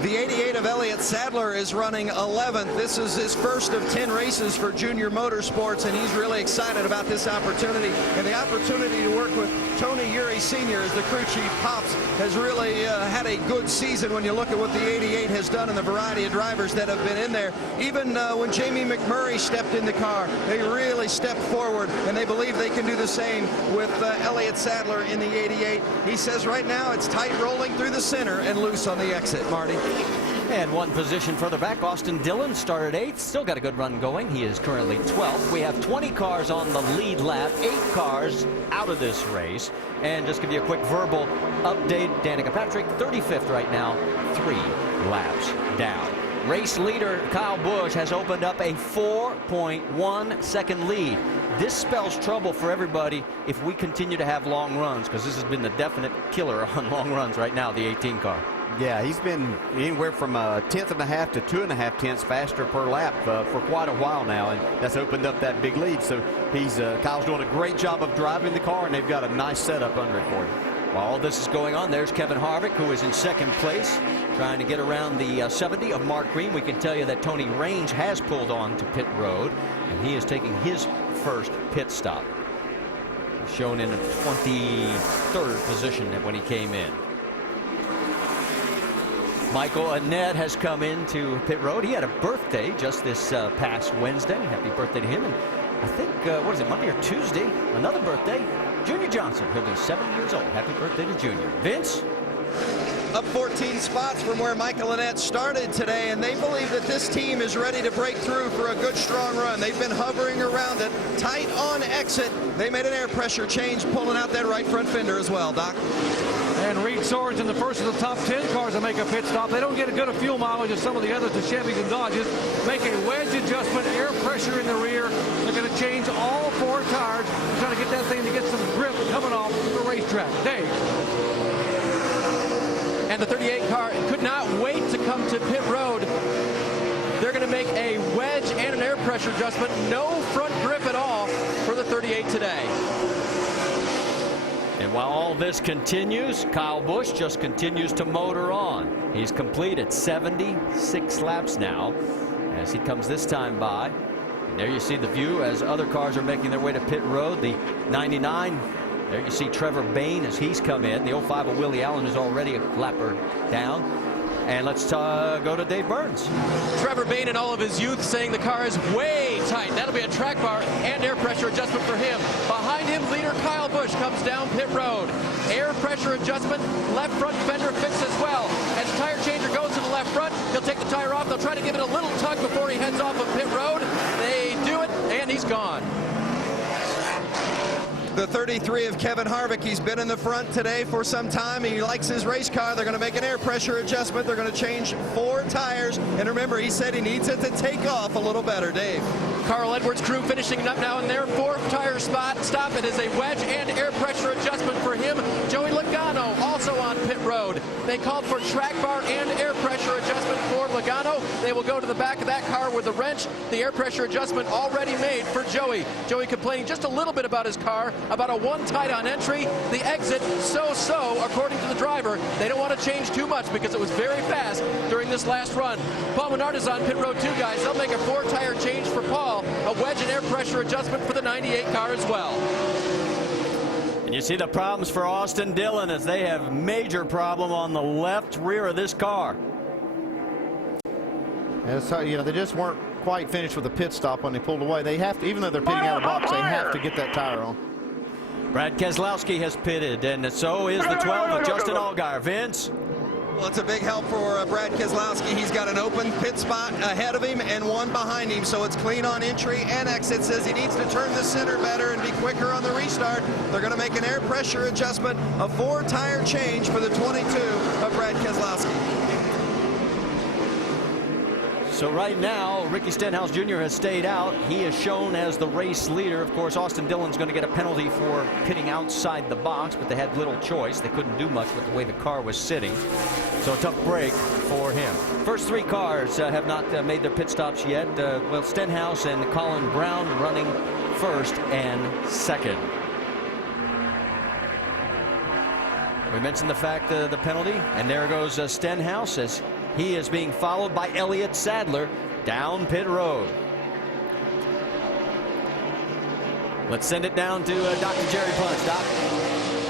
The 88 of Elliott Sadler is running 11th. This is his first of 10 races for Junior Motorsports, and he's really excited about this opportunity. And the opportunity to work with Tony Uri Sr. as the crew chief. Pops has really had a good season when you look at what the 88 has done and the variety of drivers that have been in there. Even when Jamie McMurray stepped in the car, they really stepped forward, and they believe they can do the same with Elliott Sadler in the 88. He says right now it's tight rolling through the center and loose on the exit. Marty? And one position further back, Austin Dillon started 8th. Still got a good run going. He is currently 12th. We have 20 cars on the lead lap, 8 cars out of this race. And just give you a quick verbal update. Danica Patrick, 35th right now, 3 laps down. Race leader Kyle Busch has opened up a 4.1 second lead. This spells trouble for everybody if we continue to have long runs, because this has been the definite killer on long runs right now, the 18 car. Yeah, he's been anywhere from a 1/10.5 to 2.5 tenths faster per lap for quite a while now, and that's opened up that big lead. So he's Kyle's doing a great job of driving the car, and they've got a nice setup under it for him. While all this is going on, there's Kevin Harvick, who is in 2nd place, trying to get around the 70 of Mark Green. We can tell you that Tony Range has pulled on to pit road, and he is taking his first pit stop. Shown in a 23rd position when he came in. Michael Annett has come into pit road. He had a birthday just this past Wednesday. Happy birthday to him. And I think, what is it, Monday or Tuesday? Another birthday. Junior Johnson. He'll be 7 years old. Happy birthday to Junior. Vince? Up 14 spots from where Michael Annett started today, and they believe that this team is ready to break through for a good, strong run. They've been hovering around it. Tight on exit. They made an air pressure change, pulling out that right front fender as well, Doc. And Reed Swords in the first of the top 10 cars to make a pit stop. They don't get a good fuel mileage as some of the others, the Chevys and Dodges. Make a wedge adjustment, air pressure in the rear. They're going to change all 4 tires. They're trying to get that thing to get some grip coming off the racetrack. Dave. And the 38 car could not wait to come to pit road. They're going to make a wedge and an air pressure adjustment. No front grip at all for the 38 today. And while all this continues, Kyle Busch just continues to motor on. He's completed 76 laps now as he comes this time by. And there you see the view as other cars are making their way to pit road. The 99, there you see Trevor Bayne as he's come in. The 05 of Willie Allen is already a lapper down. And let's go to Dave Burns. Trevor Bayne in all of his youth saying the car is way tight. That'll be a track bar and air pressure adjustment for him. Behind him, leader Kyle Busch comes down pit road. Air pressure adjustment, left front fender fixed as well. As tire changer goes to the left front, he'll take the tire off. They'll try to give it a little tug before he heads off of pit road. They do it, and he's gone. The 33 of Kevin Harvick, he's been in the front today for some time. He likes his race car. They're going to make an air pressure adjustment. They're going to change 4 tires. And remember, he said he needs it to take off a little better. Dave. Carl Edwards' crew finishing up now in their 4th tire spot. Stop. It is a wedge and air pressure adjustment for him. Joey Logano also on pit road. They called for track bar and air pressure adjustment for Logano. They will go to the back of that car with the wrench. The air pressure adjustment already made for Joey. Joey complaining just a little bit about his car, about a 1 tight on entry. The exit, so-so, according to the driver. They don't want to change too much because it was very fast during this last run. Paul Menard is on pit road too, guys. They'll make a 4 tire change for Paul. A wedge and air pressure adjustment for the 98 car as well. And you see the problems for Austin Dillon as they have major problem on the left rear of this car. And so, you know, they just weren't quite finished with the pit stop when they pulled away. They have to, even though they're pitting out of the box, they have to get that tire on. Brad Keselowski has pitted, and so is the 12 of Justin Allgaier. Vince? Well, it's a big help for Brad Keselowski. He's got an open pit spot ahead of him and one behind him, so it's clean on entry and exit. Says he needs to turn the center better and be quicker on the restart. They're going to make an air pressure adjustment, a 4-tire change for the 22 of Brad Keselowski. So right now, Ricky Stenhouse Jr. has stayed out. He is shown as the race leader. Of course, Austin Dillon's going to get a penalty for pitting outside the box, but they had little choice. They couldn't do much with the way the car was sitting. So a tough break for him. First 3 cars have not made their pit stops yet. Well, Stenhouse and Colin Brown running first and second. We mentioned the fact the penalty, and there goes Stenhouse as he is being followed by Elliott Sadler down pit road. Let's send it down to Dr. Jerry Punch. Doc.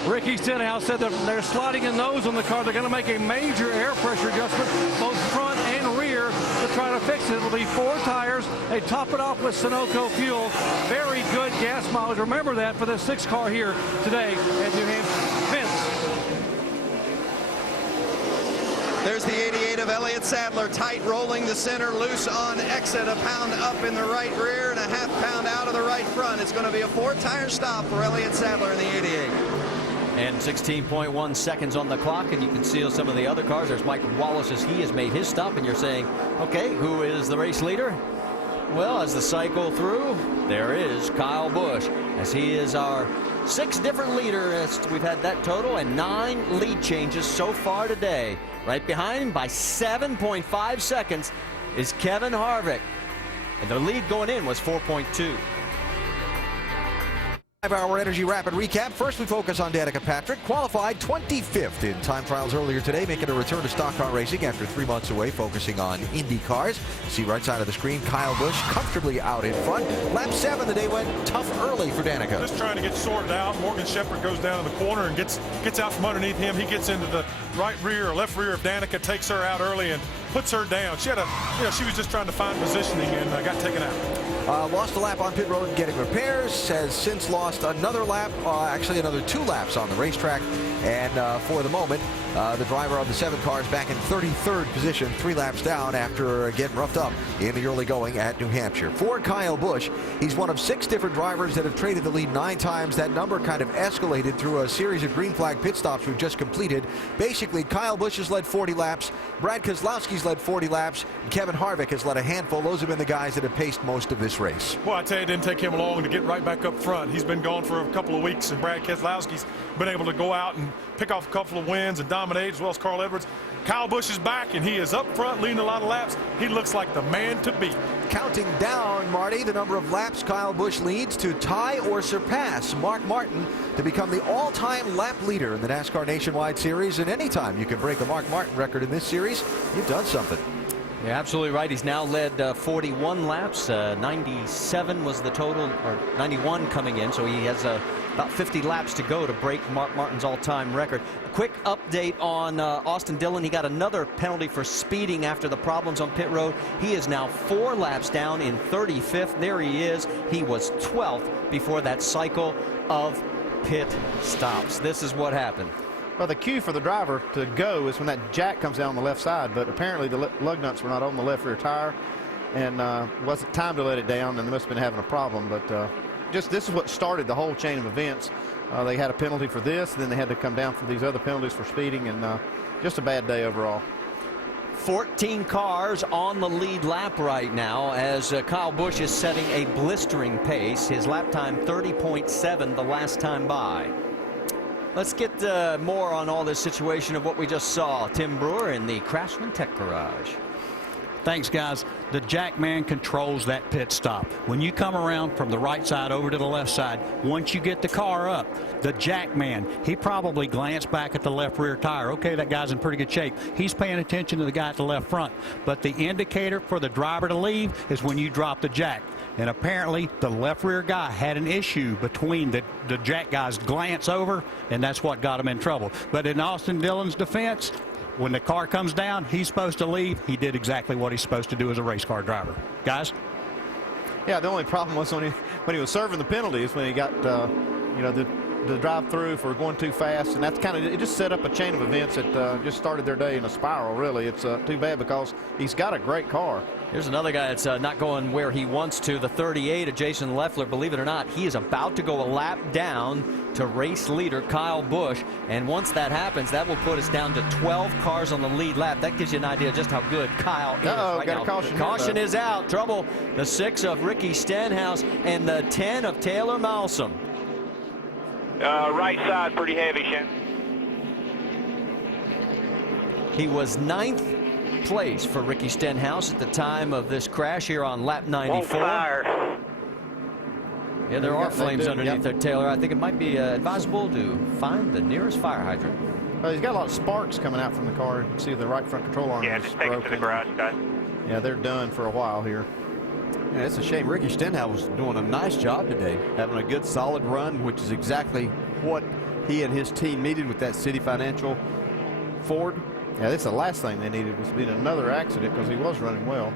Ricky Stenhouse said that they're sliding a nose on the car. They're going to make a major air pressure adjustment, both front and rear, to try to fix it. It'll be 4 tires. They top it off with Sunoco fuel. Very good gas mileage. Remember that for the 6th car here today at New Hampshire. Vince. There's the 88 of Elliott Sadler, tight rolling the center, loose on exit, a pound up in the right rear and a half pound out of the right front. It's going to be a 4-tire stop for Elliott Sadler in the 88. And 16.1 seconds on the clock, and you can see some of the other cars. There's Mike Wallace as he has made his stop, and you're saying, okay, who is the race leader? Well, as the cycle through, there is Kyle Busch, as he is our 6th different leader. As we've had that total, and 9 lead changes so far today. Right behind him by 7.5 seconds is Kevin Harvick, and the lead going in was 4.2. 5-hour Energy Rapid Recap. First, we focus on Danica Patrick, qualified 25th in time trials earlier today, making a return to stock car racing after 3 months away, focusing on Indy cars. See right side of the screen, Kyle Busch comfortably out in front. Lap 7, the day went tough early for Danica. Just trying to get sorted out. Morgan Shepherd goes down in the corner and gets out from underneath him. He gets into the right rear or left rear of Danica, takes her out early and puts her down. She had she was just trying to find positioning and got taken out. Lost a lap on pit road getting repairs. Has since lost another lap, actually another 2 laps on the racetrack. And for the moment, the driver of the 7 cars back in 33rd position, 3 laps down after getting roughed up in the early going at New Hampshire. For Kyle Busch, he's one of 6 different drivers that have traded the lead 9 times. That number kind of escalated through a series of green flag pit stops we've just completed. Basically, Kyle Busch has led 40 laps, Brad Keselowski's led 40 laps, and Kevin Harvick has led a handful. Those have been the guys that have paced most of this race. Well, I tell you, it didn't take him long to get right back up front. He's been gone for a couple of weeks, and Brad Keselowski's been able to go out and pick off a couple of wins and dominate, as well as Carl Edwards. Kyle Busch is back, and he is up front leading a lot of laps. He looks like the man to beat. Counting down, Marty, the number of laps Kyle Busch leads to tie or surpass Mark Martin to become the all-time lap leader in the NASCAR Nationwide Series. And anytime you can break a Mark Martin record in this series, you've done something. You're absolutely right. He's now led 41 laps. 97 was the total, or 91 coming in, so he has about 50 laps to go to break Mark Martin's all-time record. A quick update on Austin Dillon. He got another penalty for speeding after the problems on pit road. He is now 4 laps down in 35th. There he is. He was 12th before that cycle of pit stops. This is what happened. Well, the cue for the driver to go is when that jack comes down on the left side, but apparently the lug nuts were not on the left rear tire, and wasn't time to let it down, and they must have been having a problem. But just this is what started the whole chain of events. They had a penalty for this, then they had to come down for these other penalties for speeding, and just a bad day overall. 14 cars on the lead lap right now as Kyle Busch is setting a blistering pace. His lap time 30.7 the last time by. Let's get more on all this situation of what we just saw. Tim Brewer in the Craftsman Tech Garage. Thanks, guys. The jack man controls that pit stop. When you come around from the right side over to the left side, once you get the car up, the jack man, he probably glanced back at the left rear tire. Okay, that guy's in pretty good shape. He's paying attention to the guy at the left front. But the indicator for the driver to leave is when you drop the jack. And apparently the left rear guy had an issue between the jack guy's glance over, and that's what got him in trouble. But in Austin Dillon's defense, when the car comes down, he's supposed to leave. He did exactly what he's supposed to do as a race car driver. Guys? Yeah, the only problem was when he was serving the penalties, when he got, you know, the drive through for going too fast, and that's kind of, it just set up a chain of events that just started their day in a spiral, really. It's too bad because he's got a great car. Here's another guy that's not going where he wants to. The 38 of Jason Leffler, believe it or not, he is about to go a lap down to race leader Kyle Busch. And once that happens, that will put us down to 12 cars on the lead lap. That gives you an idea just how good Kyle is right got now. a caution. Caution is out. Trouble. The 6 of Ricky Stenhouse and the 10 of Taylor Malsom. Right side pretty heavy, Shen. He was 9th place for Ricky Stenhouse at the time of this crash here on lap 94. Fire. Yeah, there are flames underneath there, Taylor. I think it might be advisable to find the nearest fire hydrant. Well, he's got a lot of sparks coming out from the car. You can see the right front control arm. Yeah, just take it to the garage, guys. Yeah, they're done for a while here. Yeah, it's a shame. Ricky Stenhouse was doing a nice job today, having a good solid run, which is exactly what he and his team needed with that City Financial Ford. Yeah, that's the last thing they needed, was to be in another accident, because he was running well.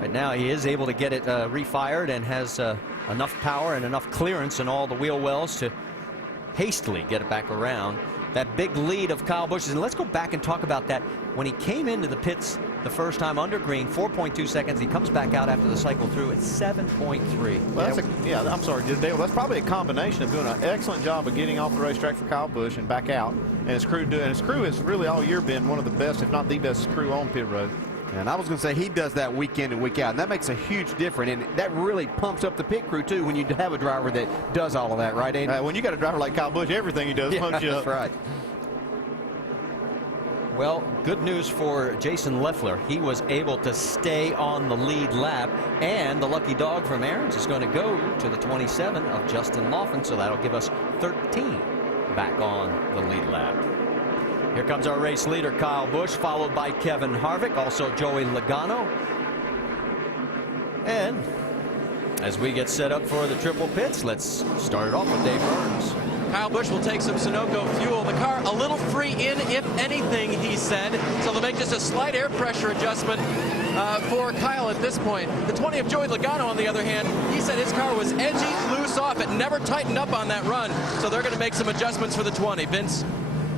Right now he is able to get it refired and has enough power and enough clearance in all the wheel wells to hastily get it back around. That big lead of Kyle Busch's, and let's go back and talk about that. When he came into the pits the first time under green, 4.2 seconds. He comes back out after the cycle through at 7.3. Well, I'm sorry, Dale. That's probably a combination of doing an excellent job of getting off the racetrack for Kyle Busch and back out, and his crew doing. His crew has really all year been one of the best, if not the best, crew on pit road. And I was going to say, he does that week in and week out, and that makes a huge difference, and that really pumps up the pit crew too when you have a driver that does all of that, right, Andy? When you got a driver like Kyle Busch, everything he does pumps you up. That's right. Well, good news for Jason Leffler. He was able to stay on the lead lap, and the lucky dog from Aaron's is going to go to the 27 of Justin Laughlin, so that'll give us 13 back on the lead lap. Here comes our race leader, Kyle Busch, followed by Kevin Harvick, also Joey Logano. And as we get set up for the triple pits, let's start it off with Dave Burns. Kyle Busch will take some Sunoco fuel. The car a little free in, if anything, he said. So they'll make just a slight air pressure adjustment for Kyle at this point. The 20 of Joey Logano, on the other hand, he said his car was edgy, loose off. It never tightened up on that run. So they're going to make some adjustments for the 20. Vince?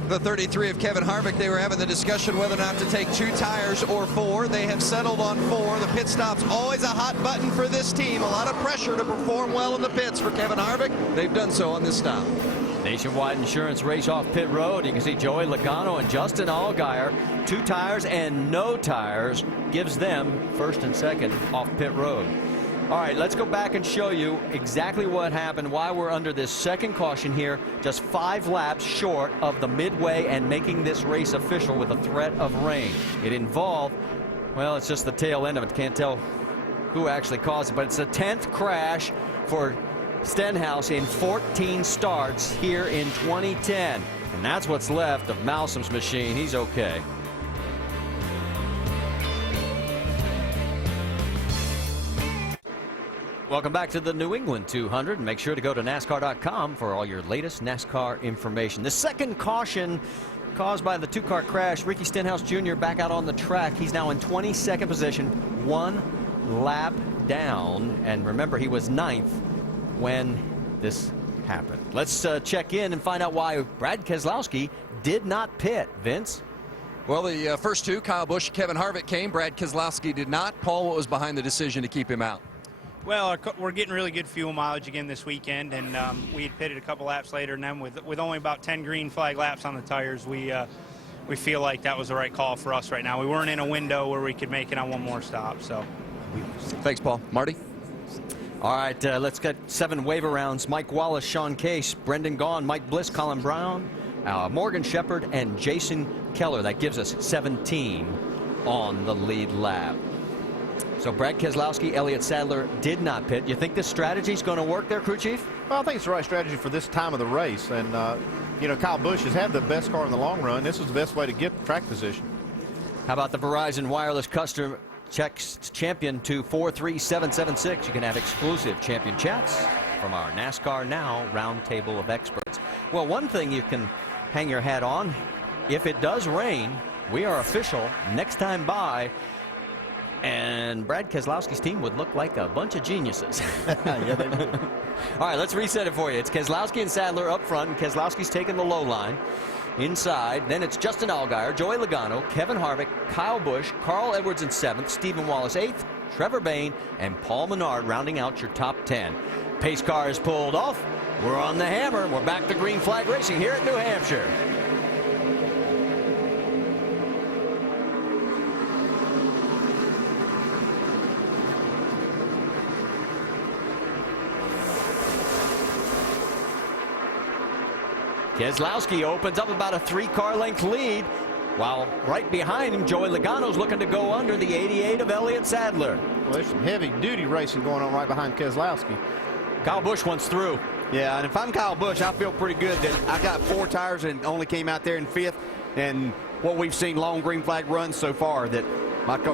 The 33 of Kevin Harvick, they were having the discussion whether or not to take 2 tires or 4. They have settled on 4. The pit stop's always a hot button for this team. A lot of pressure to perform well in the pits for Kevin Harvick. They've done so on this stop. Nationwide Insurance race off pit road. You can see Joey Logano and Justin Allgaier, 2 tires and no tires, gives them first and second off pit road. All right, let's go back and show you exactly what happened, why we're under this second caution here, just 5 laps short of the midway and making this race official with a threat of rain. It involved, well, it's just the tail end of it. Can't tell who actually caused it, but it's the 10th crash for Stenhouse in 14 starts here in 2010. And that's what's left of Malsom's machine. He's okay. Welcome back to the New England 200. Make sure to go to NASCAR.com for all your latest NASCAR information. The second caution caused by the 2-car crash. Ricky Stenhouse Jr. back out on the track. He's now in 22nd position, 1 lap down. And remember, he was 9th when this happened. Let's check in and find out why Brad Keselowski did not pit. Vince? Well, the first 2, Kyle Busch, Kevin Harvick came. Brad Keselowski did not. Paul, what was behind the decision to keep him out? Well, we're getting really good fuel mileage again this weekend, and we had pitted a couple laps later, and then with only about 10 green flag laps on the tires, we feel like that was the right call for us right now. We weren't in a window where we could make it on one more stop. So, thanks, Paul. Marty? All right, let's get 7 waiver rounds. Mike Wallace, Sean Case, Brendan Gaughan, Mike Bliss, Colin Brown, Morgan Shepherd, and Jason Keller. That gives us 17 on the lead lap. So Brad Keselowski, Elliott Sadler did not pit. You think this strategy is going to work there, crew chief? Well, I think it's the right strategy for this time of the race. And, you know, Kyle Busch has had the best car in the long run. This is the best way to get track position. How about the Verizon Wireless Text champion to 43776. You can have exclusive champion chats from our NASCAR Now roundtable of experts. Well, one thing you can hang your hat on, if it does rain, we are official next time by, and Brad Keselowski's team would look like a bunch of geniuses. Yeah, they do. All right, let's reset it for you. It's Keselowski and Sadler up front, and Keselowski's taking the low line. Inside, then it's Justin Allgaier, Joey Logano, Kevin Harvick, Kyle Busch, Carl Edwards in 7th, Stephen Wallace 8th, Trevor Bayne, and Paul Menard rounding out your top 10. Pace car is pulled off. We're on the hammer. We're back to green flag racing here at New Hampshire. Keselowski opens up about a 3-car length lead, while right behind him, Joey Logano's looking to go under the 88 of Elliott Sadler. Well, there's some heavy-duty racing going on right behind Keselowski. Kyle Busch wants through. Yeah, and if I'm Kyle Busch, I feel pretty good that I got 4 tires and only came out there in 5th. And what we've seen long green flag runs so far, that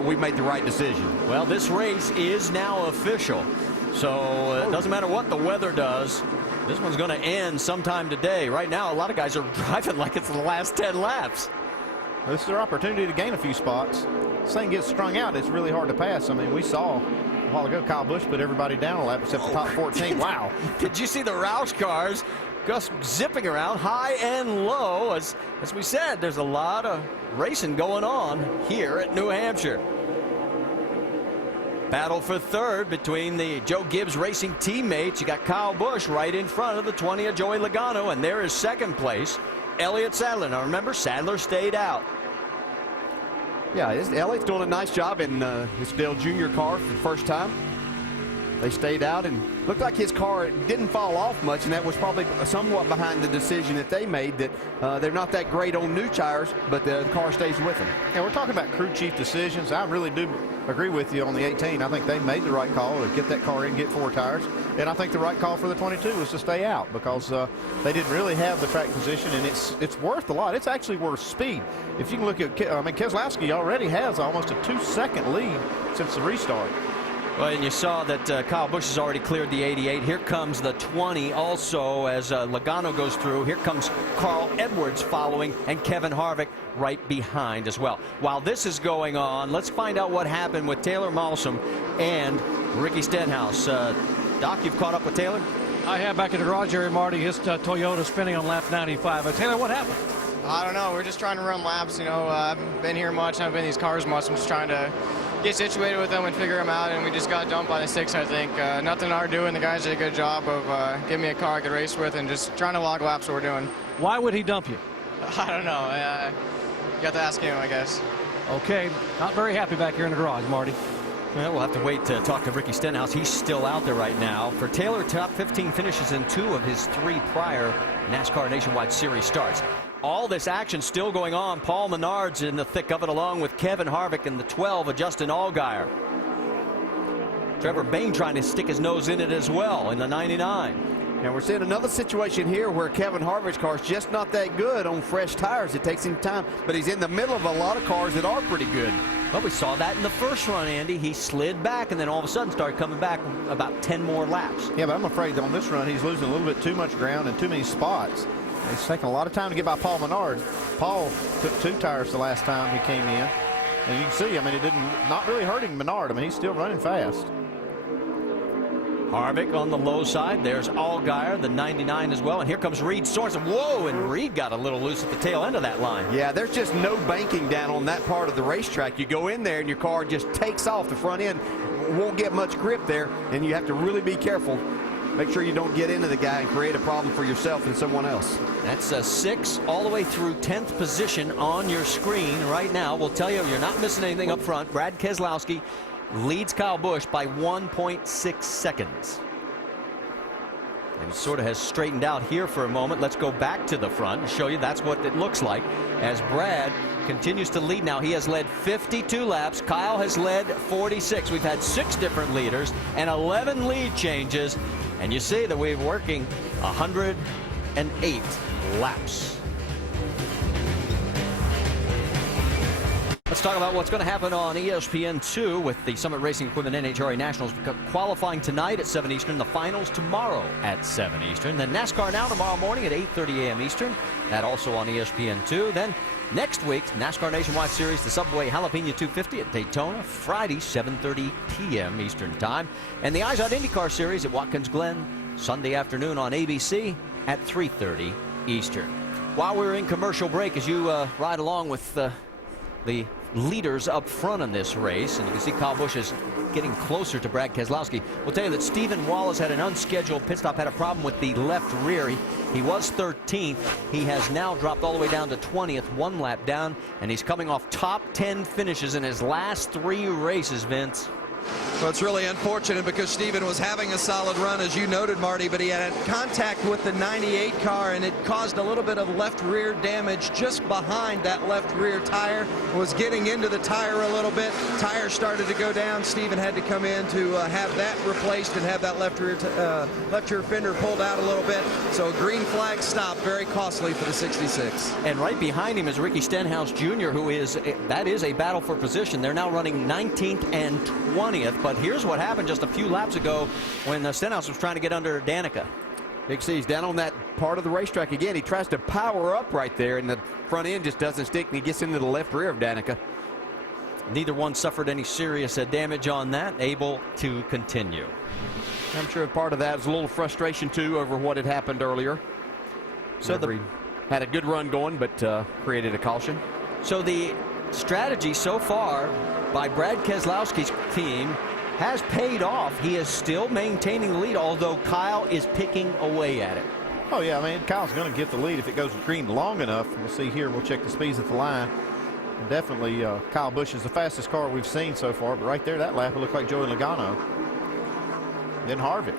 we made the right decision. Well, this race is now official, so it doesn't matter what the weather does. This one's going to end sometime today. Right now, a lot of guys are driving like it's the last 10 laps. This is their opportunity to gain a few spots. This thing gets strung out, it's really hard to pass. I mean, we saw a while ago Kyle Busch put everybody down a lap except the top 14. Wow. Did you see the Roush cars just zipping around high and low? As we said, there's a lot of racing going on here at New Hampshire. Battle for third between the Joe Gibbs Racing teammates. You got Kyle Busch right in front of the 20 of Joey Logano, and there is second place, Elliott Sadler. Now remember, Sadler stayed out. Yeah, Elliott's doing a nice job in his Dale Jr. car for the first time. They stayed out and looked like his car didn't fall off much, and that was probably somewhat behind the decision that they made, that they're not that great on new tires, but the car stays with them. Yeah, we're talking about crew chief decisions. I really do agree with you on the 18. I think they made the right call to get that car in, get 4 tires. And I think the right call for the 22 was to stay out, because they didn't really have the track position, and it's worth a lot. It's actually worth speed. If you can look at, Keselowski already has almost a 2-second lead since the restart. Well, and you saw that Kyle Busch has already cleared the 88. Here comes the 20 also as Logano goes through. Here comes Carl Edwards following, and Kevin Harvick right behind as well. While this is going on, let's find out what happened with Taylor Malsom and Ricky Stenhouse. Doc, you've caught up with Taylor? I have, back in the garage area, Marty. His Toyota spinning on lap 95. Taylor, what happened? I don't know. We're just trying to run laps. You know, I haven't been here much. I haven't been in these cars much. I'm just trying to get situated with them and figure them out, and we just got dumped by the 6, I think. Nothing hard doing. The guys did a good job of giving me a car I could race with and just trying to log laps what we're doing. Why would he dump you? I don't know. You got to ask him, I guess. Okay. Not very happy back here in the garage, Marty. Well, we'll have to wait to talk to Ricky Stenhouse. He's still out there right now. For Taylor, top 15 finishes in 2 of his 3 prior NASCAR Nationwide Series starts. All this action still going on. Paul Menard's in the thick of it, along with Kevin Harvick and the 12 of Justin Allgaier. Trevor Bayne trying to stick his nose in it as well in the 99. And we're seeing another situation here where Kevin Harvick's car is just not that good on fresh tires. It takes him time, but he's in the middle of a lot of cars that are pretty good. Well, we saw that in the first run, Andy. He slid back and then all of a sudden started coming back about 10 more laps. Yeah, but I'm afraid on this run he's losing a little bit too much ground and too many spots. He's taking a lot of time to get by Paul Menard. Paul took 2 tires the last time he came in. And you can see, I mean, it not really hurting Menard. I mean, he's still running fast. Harvick on the low side. There's Allgaier, the 99 as well. And here comes Reed Sorensen. Whoa, and Reed got a little loose at the tail end of that line. Yeah, there's just no banking down on that part of the racetrack. You go in there and your car just takes off the front end. Won't get much grip there, and you have to really be careful. Make sure you don't get into the guy and create a problem for yourself and someone else. That's a 6 all the way through 10th position on your screen right now. We'll tell you, you're not missing anything up front. Brad Keselowski leads Kyle Busch by 1.6 seconds. And sort of has straightened out here for a moment. Let's go back to the front and show you that's what it looks like as Brad continues to lead now. He has led 52 laps. Kyle has led 46. We've had 6 different leaders and 11 lead changes. And you see that we're working 108 laps. Let's talk about what's going to happen on ESPN2 with the Summit Racing Equipment NHRA Nationals qualifying tonight at 7 Eastern, the finals tomorrow at 7 Eastern. Then NASCAR Now tomorrow morning at 8:30 a.m. Eastern. That also on ESPN2. Then next week's NASCAR Nationwide Series, the Subway Jalapeno 250 at Daytona, Friday, 7:30 p.m. Eastern Time. And the Eyes Out IndyCar Series at Watkins Glen, Sunday afternoon on ABC at 3:30 Eastern. While we're in commercial break, as you ride along with the leaders up front in this race, and you can see Kyle Busch is getting closer to Brad Keselowski. We'll tell you that Stephen Wallace had an unscheduled pit stop, had a problem with the left rear. He was 13th. He has now dropped all the way down to 20th, one lap down, and he's coming off top 10 finishes in his last 3 races, Vince. Well, it's really unfortunate because Steven was having a solid run, as you noted, Marty, but he had contact with the 98 car, and it caused a little bit of left rear damage just behind that left rear tire. Was getting into the tire a little bit. Tire started to go down. Steven had to come in to have that replaced and have that left rear fender pulled out a little bit. So a green flag stop, very costly for the 66. And right behind him is Ricky Stenhouse Jr., that is a battle for position. They're now running 19th and 20th. But here's what happened just a few laps ago when Stenhouse was trying to get under Danica. You can see he's down on that part of the racetrack again. He tries to power up right there, and the front end just doesn't stick, and he gets into the left rear of Danica. Neither one suffered any serious damage on that, able to continue. I'm sure part of that is a little frustration, too, over what had happened earlier. So he had a good run going, but created a caution. So the strategy so far by Brad Keselowski's team has paid off. He is still maintaining the lead, although Kyle is picking away at it. Oh, yeah, I mean, Kyle's going to get the lead if it goes green long enough. We'll see here. We'll check the speeds at the line. And definitely, Kyle Busch is the fastest car we've seen so far. But right there, that lap, it looked like Joey Logano. Then Harvick.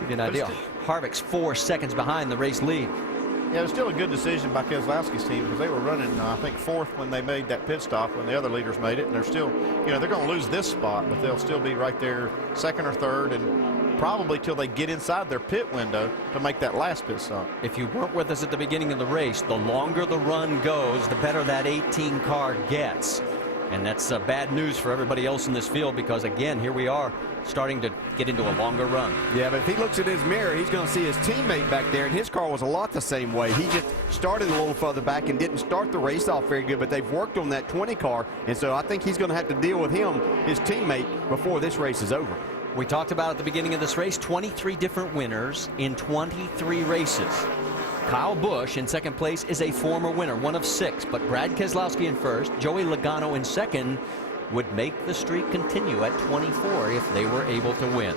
Give you an idea. Harvick's 4 seconds behind the race lead. Yeah, it was still a good decision by Keselowski's team because they were running, I think, 4th when they made that pit stop when the other leaders made it. And they're still, they're going to lose this spot, but they'll still be right there 2nd or 3rd and probably till they get inside their pit window to make that last pit stop. If you weren't with us at the beginning of the race, the longer the run goes, the better that 18 car gets. And that's bad news for everybody else in this field because, again, here we are starting to get into a longer run. Yeah, but if he looks at his mirror, he's going to see his teammate back there, and his car was a lot the same way. He just started a little further back and didn't start the race off very good, but they've worked on that 20 car, and so I think he's going to have to deal with his teammate, before this race is over. We talked about at the beginning of this race, 23 different winners in 23 races. Kyle Busch in second place is a former winner, one of 6, but Brad Keselowski in first, Joey Logano in second, would make the streak continue at 24 if they were able to win.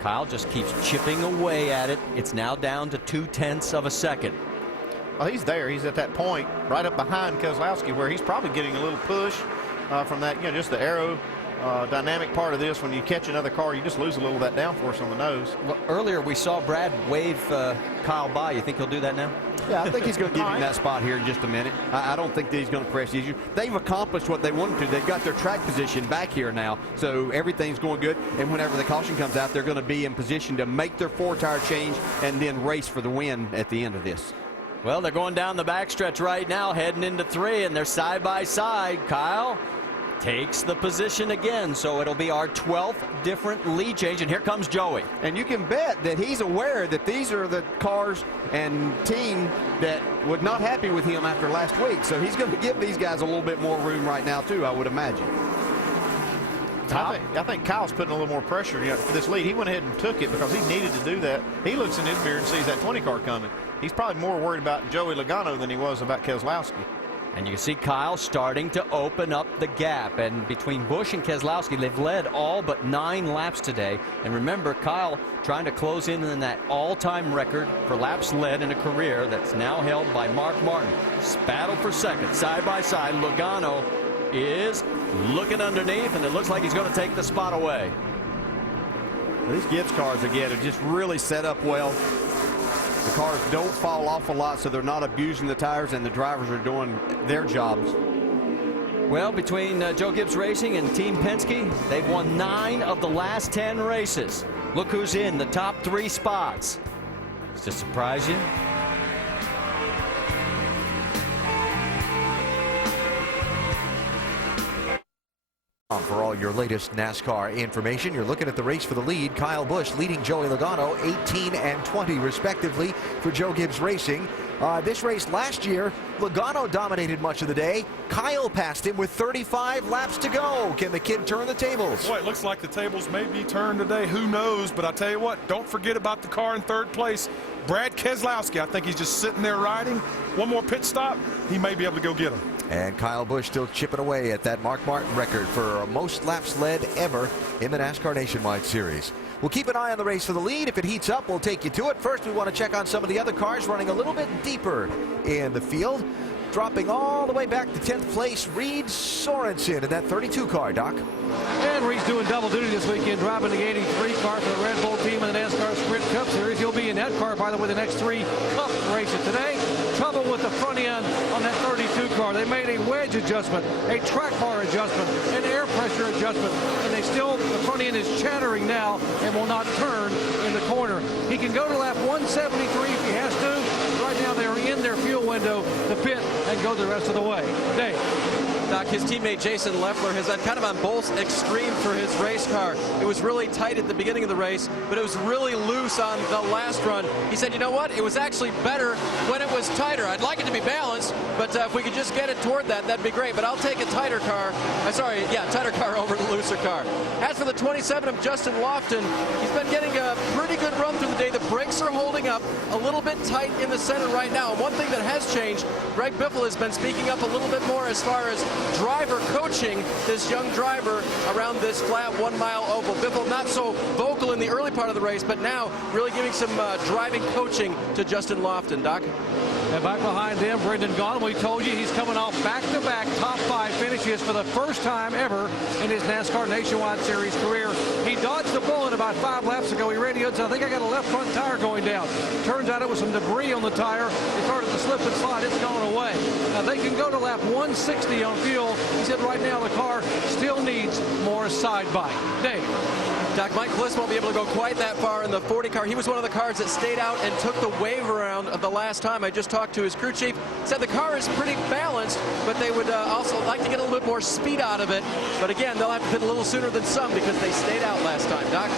Kyle just keeps chipping away at it. It's now down to 0.2 of a second. Well, he's there. He's at that point right up behind Keselowski where he's probably getting a little push from that, just the aero dynamic part of this. When you catch another car, you just lose a little of that downforce on the nose. Well, earlier we saw Brad wave Kyle by. You think he'll do that now? Yeah, I think he's going to give him that spot here in just a minute. I don't think that he's going to press the issue. They've accomplished what they wanted to. They've got their track position back here now, so everything's going good. And whenever the caution comes out, they're going to be in position to make their 4-tire change and then race for the win at the end of this. Well, they're going down the backstretch right now, heading into 3, and they're side by side. Kyle takes the position again, so it'll be our 12th different lead change, and here comes Joey. And you can bet that he's aware that these are the cars and team that was not happy with him after last week, so he's going to give these guys a little bit more room right now too, I would imagine. I think Kyle's putting a little more pressure for this lead. He went ahead and took it because he needed to do that. He looks in his mirror and sees that 20 car coming. He's probably more worried about Joey Logano than he was about Keselowski. And you see Kyle starting to open up the gap. And between Busch and Keselowski, they've led all but 9 laps today. And remember, Kyle trying to close in on that all-time record for laps led in a career that's now held by Mark Martin. Battle for second, side by side. Logano is looking underneath, and it looks like he's going to take the spot away. These Gibbs cars, again, are just really set up well. The cars don't fall off a lot, so they're not abusing the tires, and the drivers are doing their jobs. Well, between Joe Gibbs Racing and Team Penske, they've won 9 of the last 10 races. Look who's in the top 3 spots. Does this surprise you? For all your latest NASCAR information, you're looking at the race for the lead. Kyle Busch leading Joey Logano 18 and 20 respectively for Joe Gibbs Racing. This race last year, Logano dominated much of the day. Kyle passed him with 35 laps to go. Can the kid turn the tables? Boy, it looks like the tables may be turned today. Who knows? But I tell you what, don't forget about the car in third place. Brad Keselowski, I think he's just sitting there riding. One more pit stop, he may be able to go get him. And Kyle Busch still chipping away at that Mark Martin record for most laps led ever in the NASCAR Nationwide Series. We'll keep an eye on the race for the lead. If it heats up, we'll take you to it. First, we want to check on some of the other cars running a little bit deeper in the field. Dropping all the way back to 10th place, Reed Sorensen in that 32 car, Doc. And Reed's doing double duty this weekend, driving the 83 car for the Red Bull team in the NASCAR Sprint Cup Series. He'll be in that car, by the way, the next 3 Cup races today. Trouble with the front end on that 32 car. They made a wedge adjustment, a track bar adjustment, an air pressure adjustment, and the front end is chattering now and will not turn in the corner. He can go to lap 173 if he has to. Right now they're in their fuel window to pit and go the rest of the way. Dave. Doc, his teammate Jason Leffler has been kind of on both extreme for his race car. It was really tight at the beginning of the race, but it was really loose on the last run. He said, you know what? It was actually better when it was tighter. I'd like it to be balanced, but if we could just get it toward that, that'd be great. But I'll take a tighter car. Tighter car over the looser car. As for the 27 of Justin Lofton, he's been getting a pretty good run through the day. The brakes are holding up a little bit tight in the center right now. And one thing that has changed, Greg Biffle has been speaking up a little bit more as far as driver coaching this young driver around this flat 1 mile oval. Biffle not so vocal in the early part of the race, but now really giving some driving coaching to Justin Lofton. Doc? And back behind them, Brendan Gaughan. We told you he's coming off back-to-back top 5 finishes for the first time ever in his NASCAR Nationwide Series career. He dodged the bullet about 5 laps ago. He radioed, so I think I got a left front tire going down. Turns out it was some debris on the tire. It started to slip and slide. It's gone away. Now they can go to lap 160 on fuel. He said right now the car still needs more side bite. Dave. Doc, Mike Bliss won't be able to go quite that far in the 40 car. He was one of the cars that stayed out and took the wave around of the last time. I just talked to his crew chief. Said the car is pretty balanced, but they would also like to get a little bit more speed out of it. But again, they'll have to pit a little sooner than some because they stayed out last time. Doc?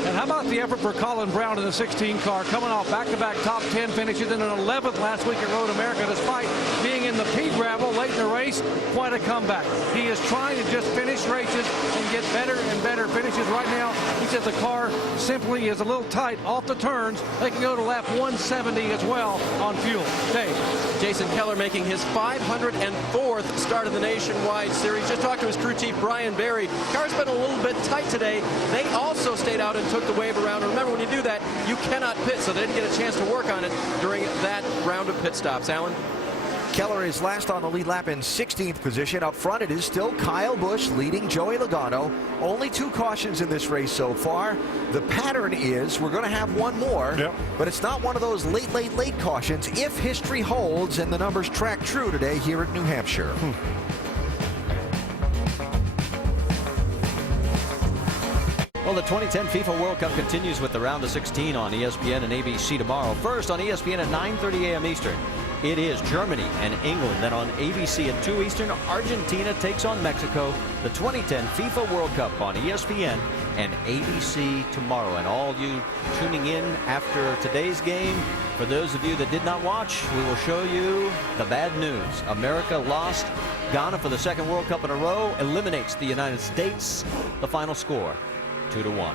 And how about the effort for Colin Brown in the 16 car, coming off back-to-back top 10 finishes and an 11th last week at Road America, despite being in the pea gravel late in the race. Quite a comeback. He is trying to just finish races and get better and better finishes. Right now, he says the car simply is a little tight off the turns. They can go to lap 170 as well on fuel. Dave. Jason Keller making his 504th start of the Nationwide Series. Just talked to his crew chief, Brian Berry. Car's been a little bit tight today. They also stayed out and took the wave around. Remember, when you do that, you cannot pit, so they didn't get a chance to work on it during that round of pit stops. Alan? Keller is last on the lead lap in 16th position. Up front, it is still Kyle Busch leading Joey Logano. Only 2 cautions in this race so far. The pattern is we're going to have one more, but it's not one of those late cautions if history holds and the numbers track true today here at New Hampshire. Well, the 2010 FIFA World Cup continues with the round of 16 on ESPN and ABC tomorrow. First on ESPN at 9:30 a.m. Eastern. It is Germany and England. Then on ABC at 2 Eastern, Argentina takes on Mexico. The 2010 FIFA World Cup on ESPN and ABC tomorrow. And all you tuning in after today's game, for those of you that did not watch, we will show you the bad news. America lost. Ghana, for the 2nd World Cup in a row, eliminates the United States. The final score, 2-1.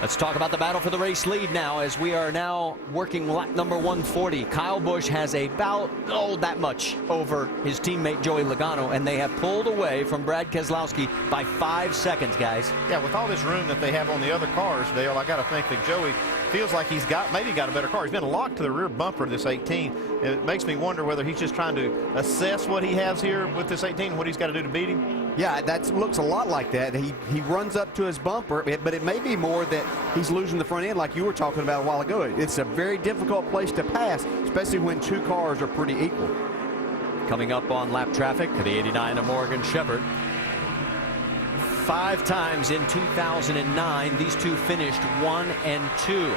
Let's talk about the battle for the race lead now, as we are now working lap number 140. Kyle Busch has about, that much over his teammate Joey Logano, and they have pulled away from Brad Keselowski by 5 seconds, guys. Yeah, with all this room that they have on the other cars, Dale, I got to think that Joey feels like he's maybe got a better car. He's been locked to the rear bumper of this 18, and it makes me wonder whether he's just trying to assess what he has here with this 18, what he's got to do to beat him. Yeah, that looks a lot like that. He runs up to his bumper, but it may be more that he's losing the front end like you were talking about a while ago. It's a very difficult place to pass, especially when 2 cars are pretty equal. Coming up on lap traffic, the 89 of Morgan Shepherd. 5 times in 2009, these two finished 1 and 2.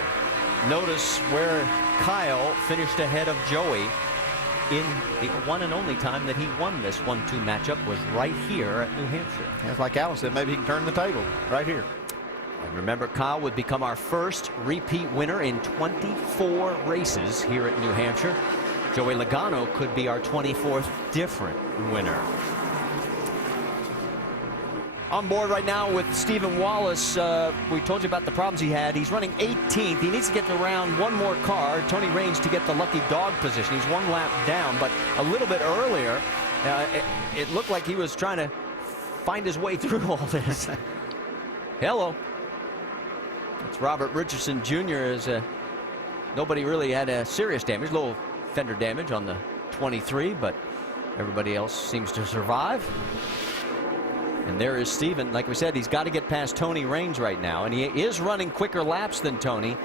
Notice where Kyle finished ahead of Joey in the one and only time that he won this 1-2 matchup was right here at New Hampshire. It's like Alan said, maybe he can turn the table right here. And remember, Kyle would become our first repeat winner in 24 races here at New Hampshire. Joey Logano could be our 24th different winner. On board right now with Stephen Wallace. We told you about the problems he had. He's running 18th. He needs to get around one more car, Tony Raines, to get the lucky dog position. He's one lap down, but a little bit earlier, it looked like he was trying to find his way through all this. Hello. It's Robert Richardson Jr. as nobody really had a serious damage, a little fender damage on the 23, but everybody else seems to survive. And there is Steven. Like we said, he's got to get past Tony Raines right now, and he is running quicker laps than Tony.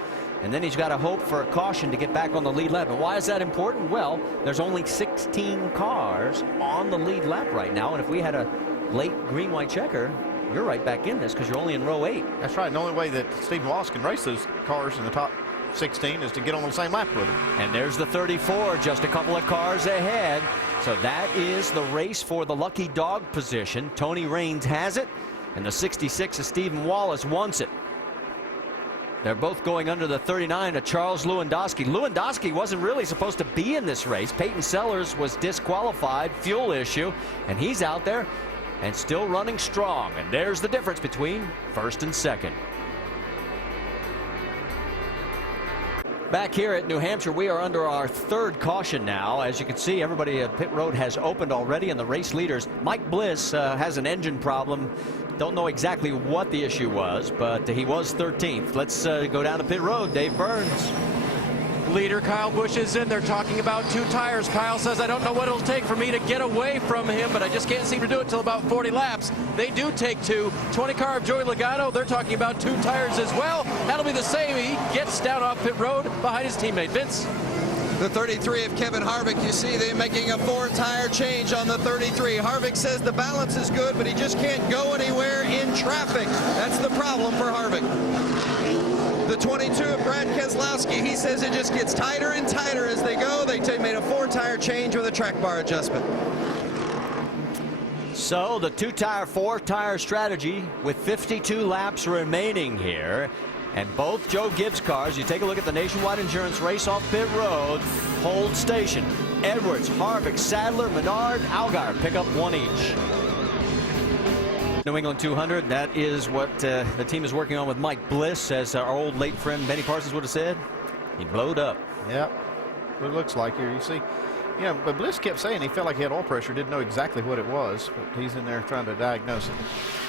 And then he's got to hope for a caution to get back on the lead lap. And why is that important? Well, there's only 16 cars on the lead lap right now, and if we had a late green-white checker, you're right back in this because you're only in row 8. That's right. And the only way that Stephen Wallace can race those cars in the top 16 is to get on the same lap with him. And there's the 34, just a couple of cars ahead. So that is the race for the lucky dog position. Tony Raines has it, and the 66 of Stephen Wallace wants it. They're both going under the 39 of Charles Lewandowski. Lewandowski wasn't really supposed to be in this race. Peyton Sellers was disqualified, fuel issue, and he's out there and still running strong. And there's the difference between first and second. Back here at New Hampshire, we are under our third caution now. As you can see, everybody at pit road has opened already, and the race leaders. Mike Bliss has an engine problem. Don't know exactly what the issue was, but he was 13th. Let's go down to pit road. Dave Burns. Leader Kyle Busch is in there talking about 2 tires. Kyle says, I don't know what it'll take for me to get away from him, but I just can't seem to do it until about 40 laps. They do take 2. 20 car of Joey Logano, they're talking about 2 tires as well. That'll be the same. He gets down off pit road behind his teammate. Vince. The 33 of Kevin Harvick, you see they're making a 4-tire change on the 33. Harvick says the balance is good, but he just can't go anywhere in traffic. That's the problem for Harvick. The 22 of Brad Keselowski, he says it just gets tighter and tighter as they go. They made a 4-tire change with a track bar adjustment. So the 2-tire, 4-tire strategy with 52 laps remaining here. And both Joe Gibbs cars, you take a look at the Nationwide Insurance race off pit road, hold station. Edwards, Harvick, Sadler, Menard, Allgaier pick up 1 each. New England 200, that is what the team is working on with Mike Bliss, as our old late friend Benny Parsons would have said. He blowed up. Yep. What it looks like here. You see, but Bliss kept saying he felt like he had oil pressure, didn't know exactly what it was, but he's in there trying to diagnose it.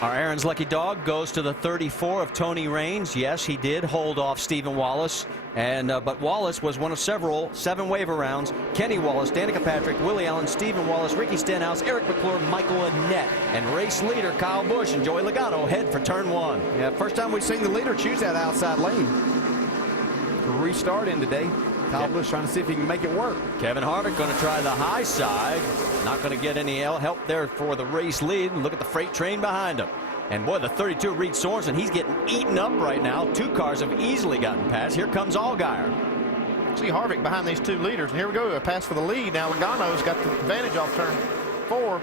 Our Aaron's lucky dog goes to the 34 of Tony Raines. Yes, he did hold off Stephen Wallace, and but Wallace was one of several 7 waiver rounds. Kenny Wallace, Danica Patrick, Willie Allen, Stephen Wallace, Ricky Stenhouse, Eric McClure, Michael Annett, and race leader Kyle Busch and Joey Logano head for turn 1. Yeah, first time we've seen the leader choose that outside lane. Restart in today. Kyle Busch trying to see if he can make it work. Kevin Harvick going to try the high side. Not going to get any help there for the race lead. Look at the freight train behind him. And boy, the 32 Reed Sorensen, he's getting eaten up right now. 2 cars have easily gotten past. Here comes Allgaier. See Harvick behind these 2 leaders, and here we go, a pass for the lead. Now Logano's got the advantage off turn 4.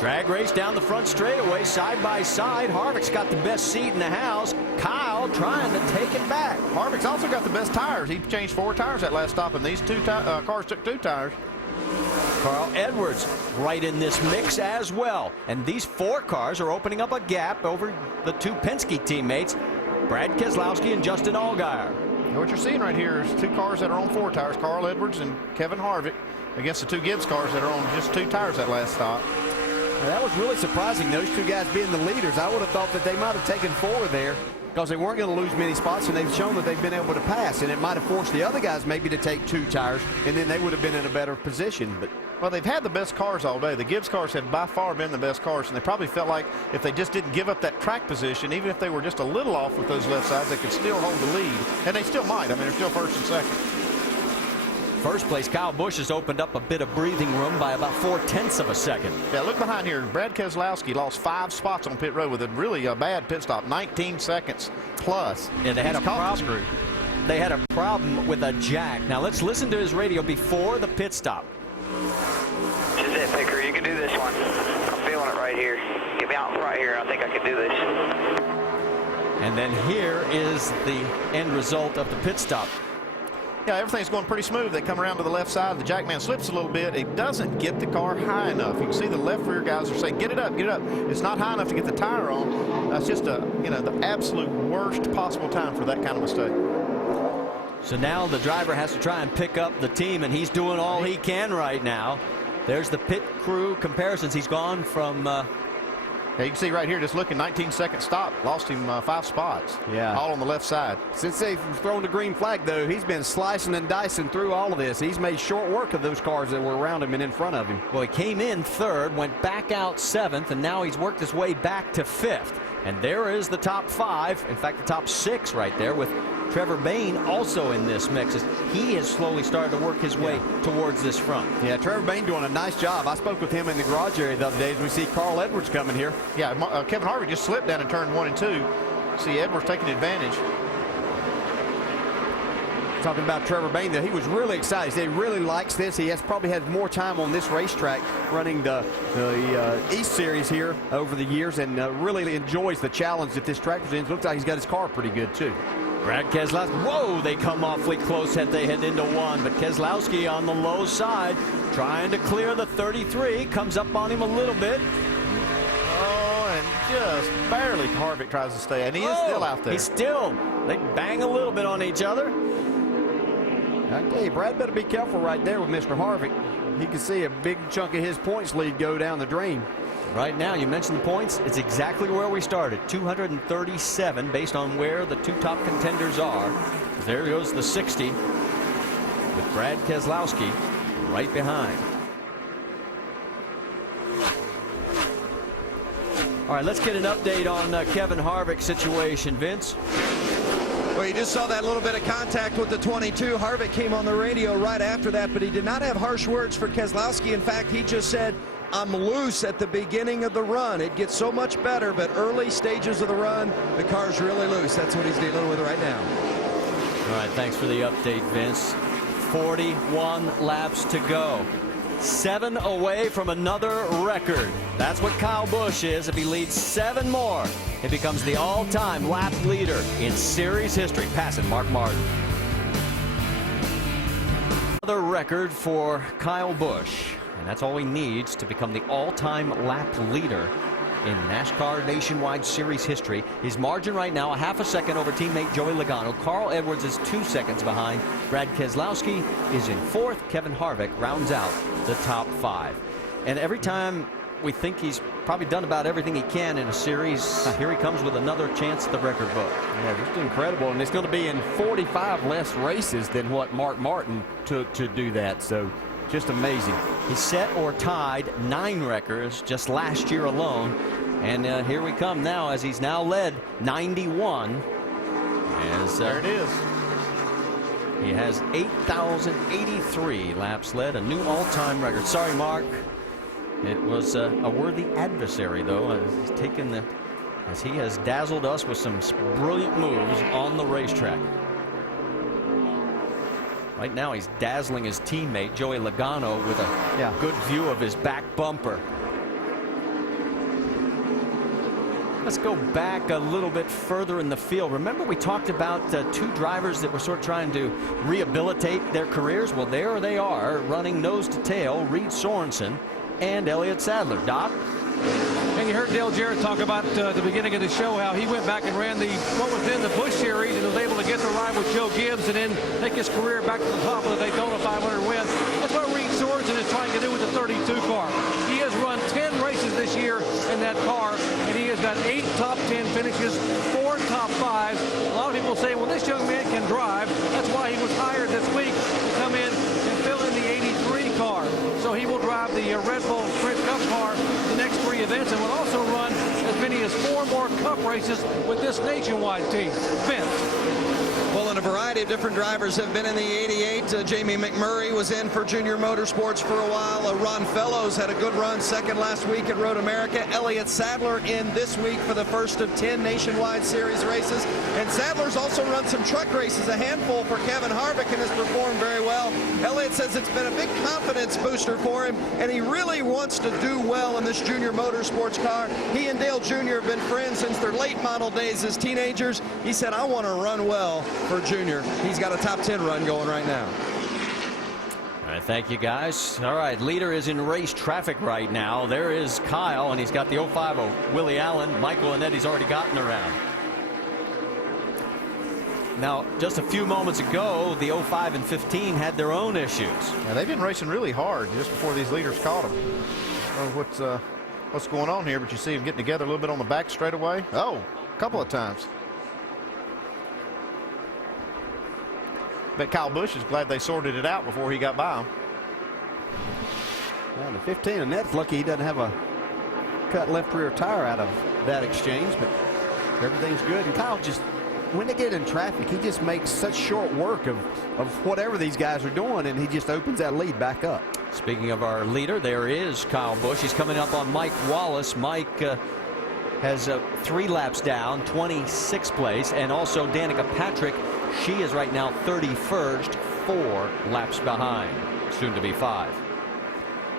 Drag race down the front straightaway, side by side. Harvick's got the best seat in the house. Kyle trying to take it back. Harvick's also got the best tires. He changed 4 tires that last stop, and these 2 cars took 2 tires. Carl Edwards right in this mix as well. And these 4 cars are opening up a gap over the 2 Penske teammates, Brad Keselowski and Justin Allgaier. Now what you're seeing right here is 2 cars that are on 4 tires, Carl Edwards and Kevin Harvick, against the 2 Gibbs cars that are on just 2 tires that last stop. Well, that was really surprising, those 2 guys being the leaders. I would have thought that they might have taken 4 there because they weren't going to lose many spots, and they've shown that they've been able to pass, and it might have forced the other guys maybe to take 2 tires, and then they would have been in a better position. But well, they've had the best cars all day. The Gibbs cars have by far been the best cars, and they probably felt like if they just didn't give up that track position, even if they were just a little off with those left sides, they could still hold the lead, and they still might. I mean, they're still first and second. First place, Kyle Busch has opened up a bit of breathing room by about 0.4 of a second. Yeah, look behind here. Brad Keselowski lost 5 spots on pit road with a really bad pit stop, 19 seconds plus. Yeah, they had a problem. They had a problem with a jack. Now let's listen to his radio before the pit stop. This is it, Picker. You can do this one. I'm feeling it right here. Get me out in front here. I think I can do this. And then here is the end result of the pit stop. Yeah, everything's going pretty smooth. They come around to the left side. The jackman slips a little bit. It doesn't get the car high enough. You can see the left rear guys are saying, get it up, get it up. It's not high enough to get the tire on. That's just the absolute worst possible time for that kind of mistake. So now the driver has to try and pick up the team, and he's doing all he can right now. There's the pit crew comparisons. He's gone from... yeah, you can see right here, just looking, 19-second stop. Lost him 5 spots. Yeah. All on the left side. Since they've thrown the green flag, though, he's been slicing and dicing through all of this. He's made short work of those cars that were around him and in front of him. Well, he came in 3rd, went back out 7th, and now he's worked his way back to 5th. And there is the top 5, in fact, the top 6 right there, with Trevor Bayne also in this mix, as he has slowly started to work his way towards this front. Yeah, Trevor Bayne doing a nice job. I spoke with him in the garage area the other day as we see Carl Edwards coming here. Yeah, Kevin Harvick just slipped down in turn 1 and 2. See Edwards taking advantage. Talking about Trevor Bayne, though, he was really excited. He really likes this. He has probably had more time on this racetrack running the East Series here over the years, and really enjoys the challenge that this track presents. Looks like he's got his car pretty good, too. Brad Keselowski, whoa, they come awfully close as they head into 1, but Keselowski on the low side trying to clear the 33, comes up on him a little bit. Oh, and just barely Harvick tries to stay, and he is still out there. They bang a little bit on each other. I tell you, Brad better be careful right there with Mr. Harvick. He can see a big chunk of his points lead go down the drain. Right now, you mentioned the points. It's exactly where we started, 237, based on where the 2 top contenders are. There goes the 60 with Brad Keselowski right behind. All right, let's get an update on Kevin Harvick's situation, Vince. Well, you just saw that little bit of contact with the 22. Harvick came on the radio right after that, but he did not have harsh words for Keselowski. In fact, he just said, I'm loose at the beginning of the run. It gets so much better, but early stages of the run, the car's really loose. That's what he's dealing with right now. All right, thanks for the update, Vince. 41 laps to go. 7 away from another record. That's what Kyle Busch is. If he leads 7 more, it becomes the all-time lap leader in series history, passing Mark Martin. Another record for Kyle Busch. And that's all he needs to become the all-time lap leader in NASCAR Nationwide Series history. His margin right now, a half a second over teammate Joey Logano. Carl Edwards is 2 seconds behind. Brad Keselowski is in 4th. Kevin Harvick rounds out the top 5. And every time we think he's probably done about everything he can in a series, here he comes with another chance at the record book. Yeah, just incredible. And it's going to be in 45 less races than what Mark Martin took to do that. So just amazing. He set or tied 9 records just last year alone. And here we come now as he's now led 91. There it is. He has 8,083 laps led, a new all-time record. Sorry, Mark. It was a worthy adversary, though, as he has dazzled us with some brilliant moves on the racetrack. Right now, he's dazzling his teammate, Joey Logano, with a good view of his back bumper. Let's go back a little bit further in the field. Remember we talked about 2 drivers that were sort of trying to rehabilitate their careers? Well, there they are, running nose to tail, Reed Sorensen and Elliott Sadler. Doc? And you heard Dale Jarrett talk about the beginning of the show, how he went back and ran what was then the Busch Series and was able to get the ride with Joe Gibbs and then take his career back to the top of the Daytona 500 win. That's what Reed Sorensen is trying to do with the 32 car. He has run 10 races this year in that car, and he has got 8 top 10 finishes, 4 top 5s. A lot of people say, well, this young man can drive. That's why he was hired this week to come in and fill in the 83 car. So he will drive the Red Bull Sprint Cup car the next 3 events and will also run as many as 4 more Cup races with this nationwide team. Vince. Well, and a variety of different drivers have been in the 88. Jamie McMurray was in for Junior Motorsports for a while. Ron Fellows had a good run second last week at Road America. Elliott Sadler in this week for the first of 10 Nationwide Series races. And Sadler's also run some truck races, a handful for Kevin Harvick, and has performed very well. Elliott says it's been a big confidence booster for him, and he really wants to do well in this Junior Motorsports car. He and Dale Jr. have been friends since their late model days as teenagers. He said, I want to run well for Junior. He's got a top 10 run going right now. All right, thank you, guys. All right, leader is in race traffic right now. There is Kyle, and he's got the 05 of Willie Allen. Michael and Eddie's already gotten around. Now, just a few moments ago, the 05 and 15 had their own issues. Yeah, they've been racing really hard just before these leaders caught them. I don't know what's going on here, but you see them getting together a little bit on the back straightaway. Oh, a couple of times. Bet Kyle Busch is glad they sorted it out before he got by him. Well, the 15, and that's lucky he doesn't have a cut left rear tire out of that exchange, but everything's good. And Kyle just, when they get in traffic, he just makes such short work of whatever these guys are doing, and he just opens that lead back up. Speaking of our leader, there is Kyle Busch. He's coming up on Mike Wallace. Mike has 3 laps down, 26th place, and also Danica Patrick. She is right now 31st, 4 laps behind, soon to be 5.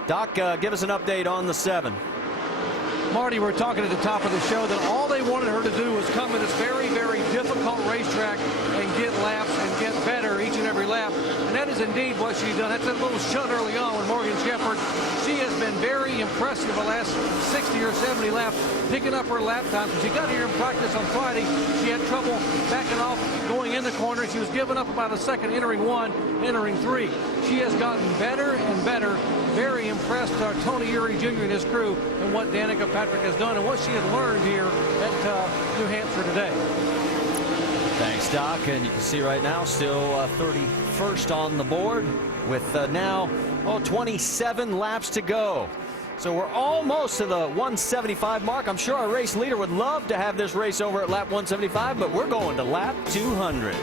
Doc, give us an update on the 7. Marty, we're talking at the top of the show that all they wanted her to do was come to this very, very difficult racetrack and get laps and get better each and every lap. And that is indeed what she's done. That's a little shunt early on with Morgan Shepherd. She has been very impressive the last 60 or 70 laps, picking up her lap time. When she got here in practice on Friday, she had trouble backing off, going in the corner. She was giving up about a second, entering 1, entering 3. She has gotten better and better. Very impressed Tony Eury Jr. and his crew and what Danica Patrick has done and what she has learned here at New Hampshire today. Thanks, Doc. And you can see right now still 31st on the board with now 27 laps to go. So we're almost to the 175 mark. I'm sure our race leader would love to have this race over at lap 175, but we're going to lap 200.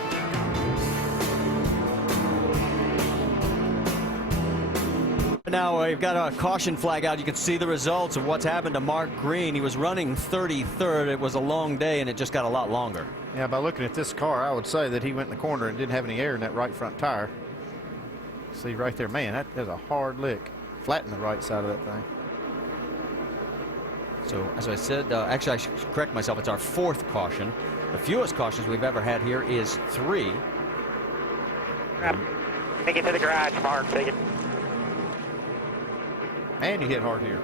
Now we've got a caution flag out. You can see the results of what's happened to Mark Green. He was running 33rd. It was a long day, and it just got a lot longer. Yeah, by looking at this car, I would say that he went in the corner and didn't have any air in that right front tire. See right there, man, that is a hard lick. Flatten the right side of that thing. So, as I said, actually, I should correct myself. It's our 4th caution. The fewest cautions we've ever had here is 3. Take it to the garage, Mark. Take it. And you hit hard here.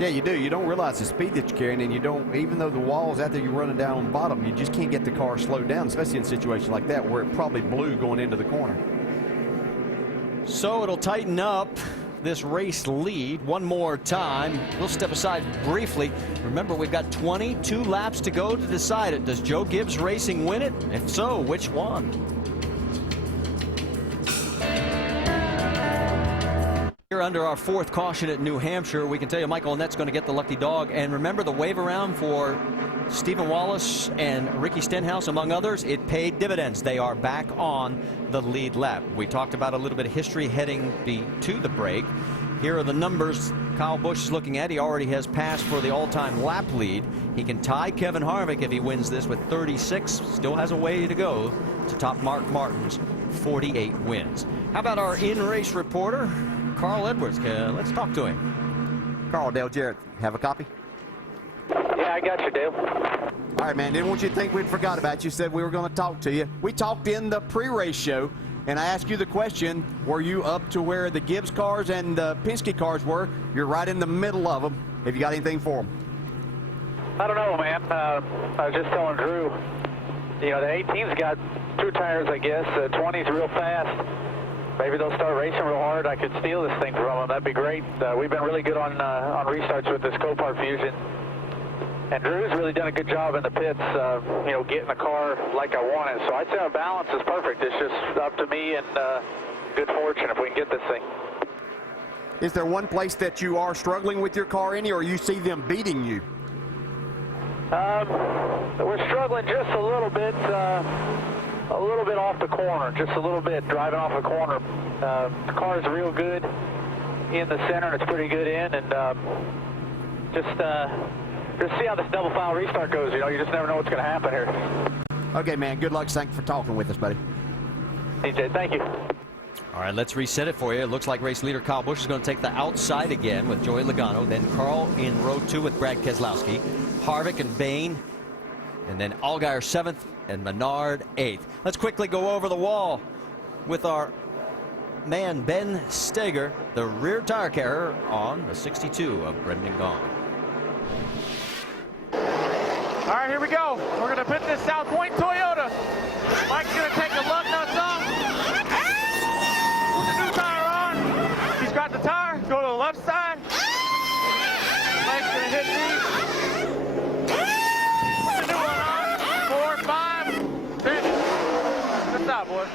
Yeah, you do. You don't realize the speed that you're carrying, and you don't, even though the wall's out there, you're running down on the bottom, you just can't get the car slowed down, especially in situations like that where it probably blew going into the corner. So it'll tighten up this race lead one more time. We'll step aside briefly. Remember, we've got 22 laps to go to decide it. Does Joe Gibbs Racing win it? If so, which one? Here under our 4th caution at New Hampshire, we can tell you Michael Annette's going to get the lucky dog. And remember the wave around for Stephen Wallace and Ricky Stenhouse, among others, it paid dividends. They are back on the lead lap. We talked about a little bit of history heading to the break. Here are the numbers Kyle Busch is looking at. He already has passed for the all-time lap lead. He can tie Kevin Harvick if he wins this with 36. Still has a way to go to top Mark Martin's 48 wins. How about our in-race reporter, Carl Edwards? Let's talk to him. Carl, Dale Jarrett, have a copy? Yeah, I got you, Dale. All right, man. Didn't want you to think we'd forgot about you. Said we were going to talk to you. We talked in the pre-race show, and I asked you the question, were you up to where the Gibbs cars and the Penske cars were? You're right in the middle of them. Have you got anything for them? I don't know, man. I was just telling Drew, you know, the 18's got 2 tires, I guess. 20's real fast. Maybe they'll start racing real hard. I could steal this thing from them. That'd be great. We've been really good on restarts with this Copart Fusion. And Drew's really done a good job in the pits, you know, getting the car like I want it. So I'd say our balance is perfect. It's just up to me and good fortune if we can get this thing. Is there one place that you are struggling with your car any, or you see them beating you? We're struggling just a little bit. A little bit off the corner, just a little bit, driving off the corner. The car is real good in the center, and it's pretty good in, and just see how this double file restart goes. You know, you just never know what's going to happen here. Okay, man, good luck. Thanks for talking with us, buddy. DJ, thank you. All right, let's reset it for you. It looks like race leader Kyle Busch is going to take the outside again with Joey Logano. Then Carl in row 2 with Brad Keselowski. Harvick and Bain. And then Allgaier 7th and Menard 8th. Let's quickly go over the wall with our man Ben Steger, the rear tire carrier on the 62 of Brendan Gaughan. All right, here we go. We're going to put this South Point Toyota. Mike's going to take the lug nuts off. Put the new tire on. He's got the tire. Go to the left side. Mike's going to hit these. Put the new one on. 4, 5, 6. Good stop, boy.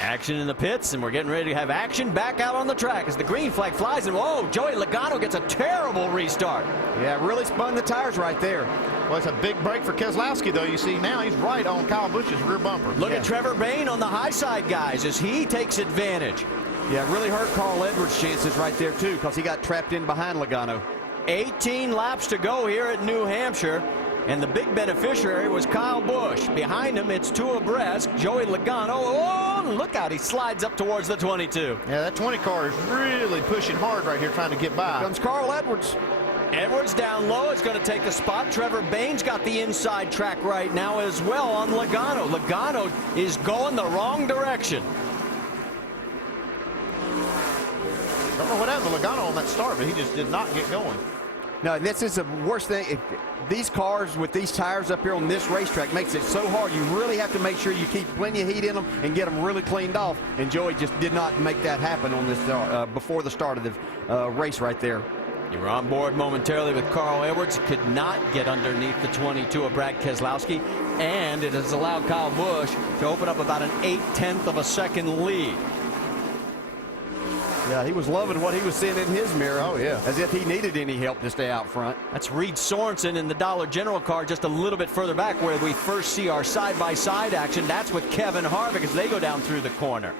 Action in the pits, and we're getting ready to have action back out on the track as the green flag flies, and whoa, Joey Logano gets a terrible restart. Yeah, really spun the tires right there. Well, it's a big break for Keselowski, though. You see now he's right on Kyle Busch's rear bumper. Look at Trevor Bain on the high side, guys, as he takes advantage. Yeah, really hurt Carl Edwards' chances right there, too, because he got trapped in behind Logano. 18 laps to go here at New Hampshire, and the big beneficiary was Kyle Busch. Behind him, it's 2 abreast, Joey Logano. Oh, look out, he slides up towards the 22. Yeah, that 20 car is really pushing hard right here trying to get by. Here comes Carl Edwards. Edwards down low is going to take the spot. Trevor Bain's got the inside track right now as well on Logano. Logano is going the wrong direction. Don't know what happened to Logano on that start, but he just did not get going. No, this is the worst thing. These cars with these tires up here on this racetrack makes it so hard. You really have to make sure you keep plenty of heat in them and get them really cleaned off. And Joey just did not make that happen on this before the start of the race right there. You were on board momentarily with Carl Edwards. Could not get underneath the 22 of Brad Keselowski, and it has allowed Kyle Busch to open up about an 1/8 of a second lead. Yeah, he was loving what he was seeing in his mirror. Oh, yeah. As if he needed any help to stay out front. That's Reed Sorensen in the Dollar General car just a little bit further back where we first see our side-by-side action. That's with Kevin Harvick as they go down through the corner.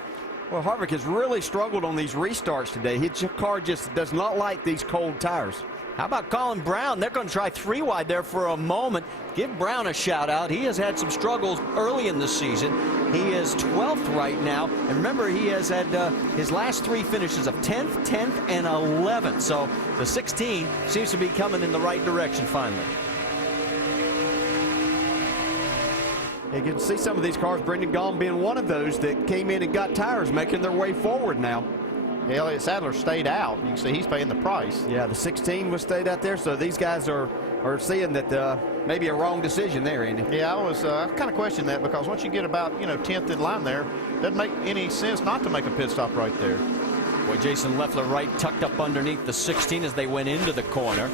Well, Harvick has really struggled on these restarts today. His car just does not like these cold tires. How about Colin Brown? They're going to try 3-wide there for a moment. Give Brown a shout out. He has had some struggles early in the season. He is 12th right now. And remember, he has had his last 3 finishes of 10th, 10th, and 11th. So the 16 seems to be coming in the right direction finally. You can see some of these cars, Brendan Gaughan being one of those that came in and got tires, making their way forward now. Elliott Sadler stayed out. You can see he's paying the price. Yeah, the 16 was stayed out there, so these guys are seeing that maybe a wrong decision there, Andy. Yeah, I was kind of questioning that because once you get about 10th in line there, doesn't make any sense not to make a pit stop right there. Boy, Jason Leffler right tucked up underneath the 16 as they went into the corner.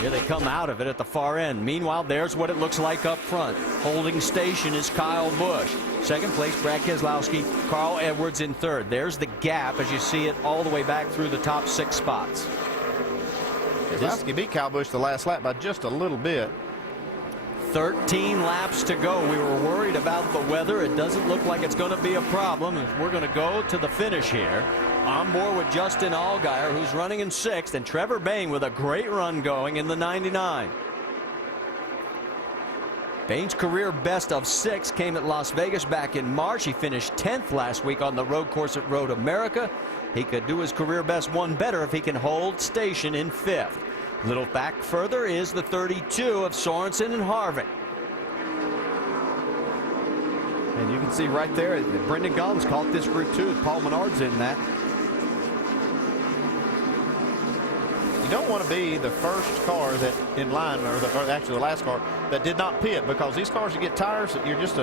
Here they come out of it at the far end. Meanwhile, there's what it looks like up front. Holding station is Kyle Busch. Second place, Brad Keselowski, Carl Edwards in third. There's the gap as you see it all the way back through the top 6 spots. Keselowski beat Kyle Busch the last lap by just a little bit. 13 laps to go. We were worried about the weather. It doesn't look like it's going to be a problem. We're going to go to the finish here. On board with Justin Allgaier, who's running in 6th, and Trevor Bain with a great run going in the 99. Bain's career best of 6 came at Las Vegas back in March. He finished 10th last week on the road course at Road America. He could do his career best one better if he can hold station in 5th. Little back further is the 32 of Sorensen and Harvick. And you can see right there that Brendan Gaughan's caught this group too, with Paul Menard's in that. You don't want to be the first car that in line, or actually the last car that did not pit, because these cars that get tires, you're just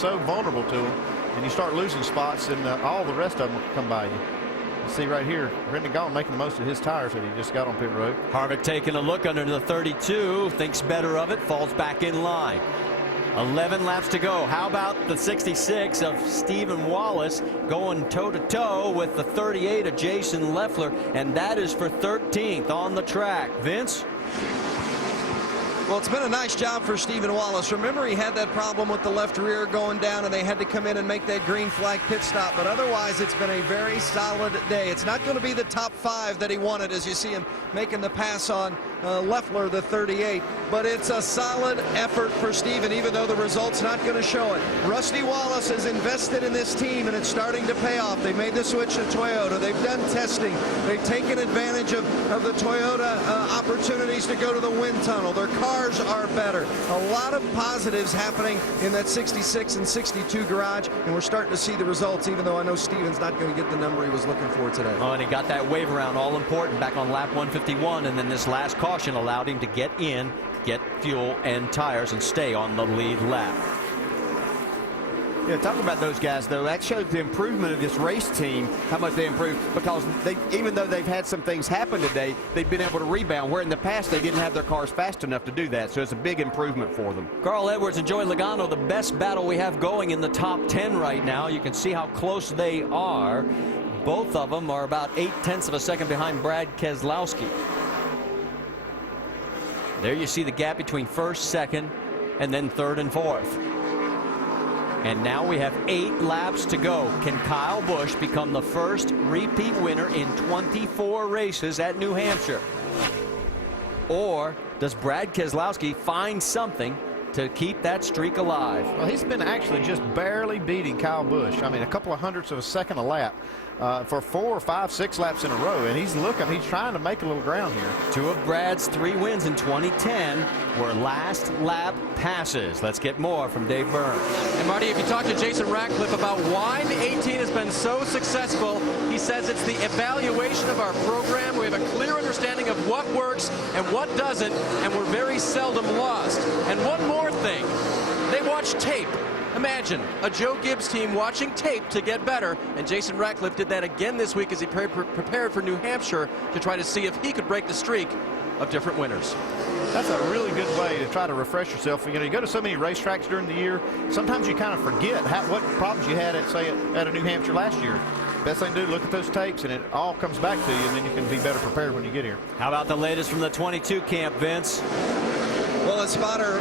so vulnerable to them, and you start losing spots, and all the rest of them come by you. You see right here, Brendan Gaughan making the most of his tires that he just got on pit road. Harvick taking a look under the 32, thinks better of it, falls back in line. 11 laps to go. How about the 66 of Stephen Wallace going toe-to-toe with the 38 of Jason Leffler, and that is for 13th on the track. Vince? Well, it's been a nice job for Stephen Wallace. Remember, he had that problem with the left rear going down, and they had to come in and make that green flag pit stop. But otherwise, it's been a very solid day. It's not going to be the top 5 that he wanted, as you see him making the pass on Leffler, the 38. But it's a solid effort for Stephen, even though the result's not going to show it. Rusty Wallace has invested in this team, and it's starting to pay off. They made the switch to Toyota. They've done testing. They've taken advantage of the Toyota opportunities to go to the wind tunnel. Their cars are better. A lot of positives happening in that 66 and 62 garage, and we're starting to see the results, even though I know Stephen's not going to get the number he was looking for today. Oh, and he got that wave around, all important, back on lap 151, and then this last caution allowed him to get in, get fuel and tires, and stay on the lead lap. Yeah, talking about those guys, though, that shows the improvement of this race team, how much they improved, because even though they've had some things happen today, they've been able to rebound, where in the past they didn't have their cars fast enough to do that, so it's a big improvement for them. Carl Edwards and Joey Logano, the best battle we have going in the top 10 right now. You can see how close they are. Both of them are about 0.8 of a second behind Brad Keselowski. There you see the gap between first, second, and then third and fourth. And now we have 8 laps to go. Can Kyle Busch become the first repeat winner in 24 races at New Hampshire? Or does Brad Keselowski find something to keep that streak alive? Well, he's been actually just barely beating Kyle Busch. I mean, a couple of hundredths of a second a lap for 4, 5, 6 laps in a row. And he's trying to make a little ground here. 2 of Brad's 3 wins in 2010 were last lap passes. Let's get more from Dave Burns. And Marty, if you talk to Jason Ratcliffe about why the 18 has been so successful, he says it's the evaluation of our program. We have a clear understanding of what works and what doesn't, and we're very seldom lost. And one more thing, they watch tape. Imagine a Joe Gibbs team watching tape to get better, and Jason Ratcliffe did that again this week as he prepared for New Hampshire to try to see if he could break the streak of different winners. That's a really good way to try to refresh yourself. You know, you go to so many racetracks during the year, sometimes you kind of forget what problems you had at a New Hampshire last year. Best thing to do, look at those tapes, and it all comes back to you, and then you can be better prepared when you get here. How about the latest from the 22 camp, Vince? Well, as spotter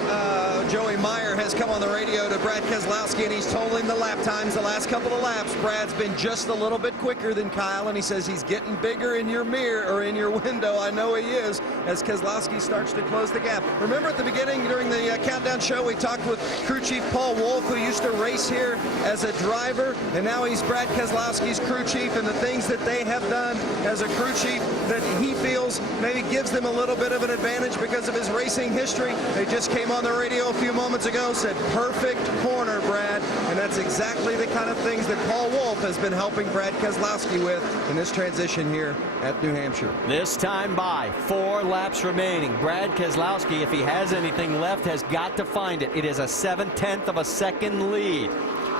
Joey Meyer has come on the radio to Brad Keselowski, and he's told him the lap times the last couple of laps. Brad's been just a little bit quicker than Kyle, and he says he's getting bigger in your mirror, or in your window. I know he is, as Keselowski starts to close the gap. Remember at the beginning, during the countdown show, we talked with crew chief Paul Wolf, who used to race here as a driver, and now he's Brad Keselowski's crew chief, and the things that they have done as a crew chief that he feels maybe gives them a little bit of an advantage because of his racing history. They just came on the radio a few moments ago, said perfect corner, Brad, and that's exactly the kind of things that Paul Wolf has been helping Brad Keselowski with in this transition here at New Hampshire. This time by 4 laps remaining. Brad Keselowski, if he has anything left, has got to find it. It is a 0.7 of a second lead.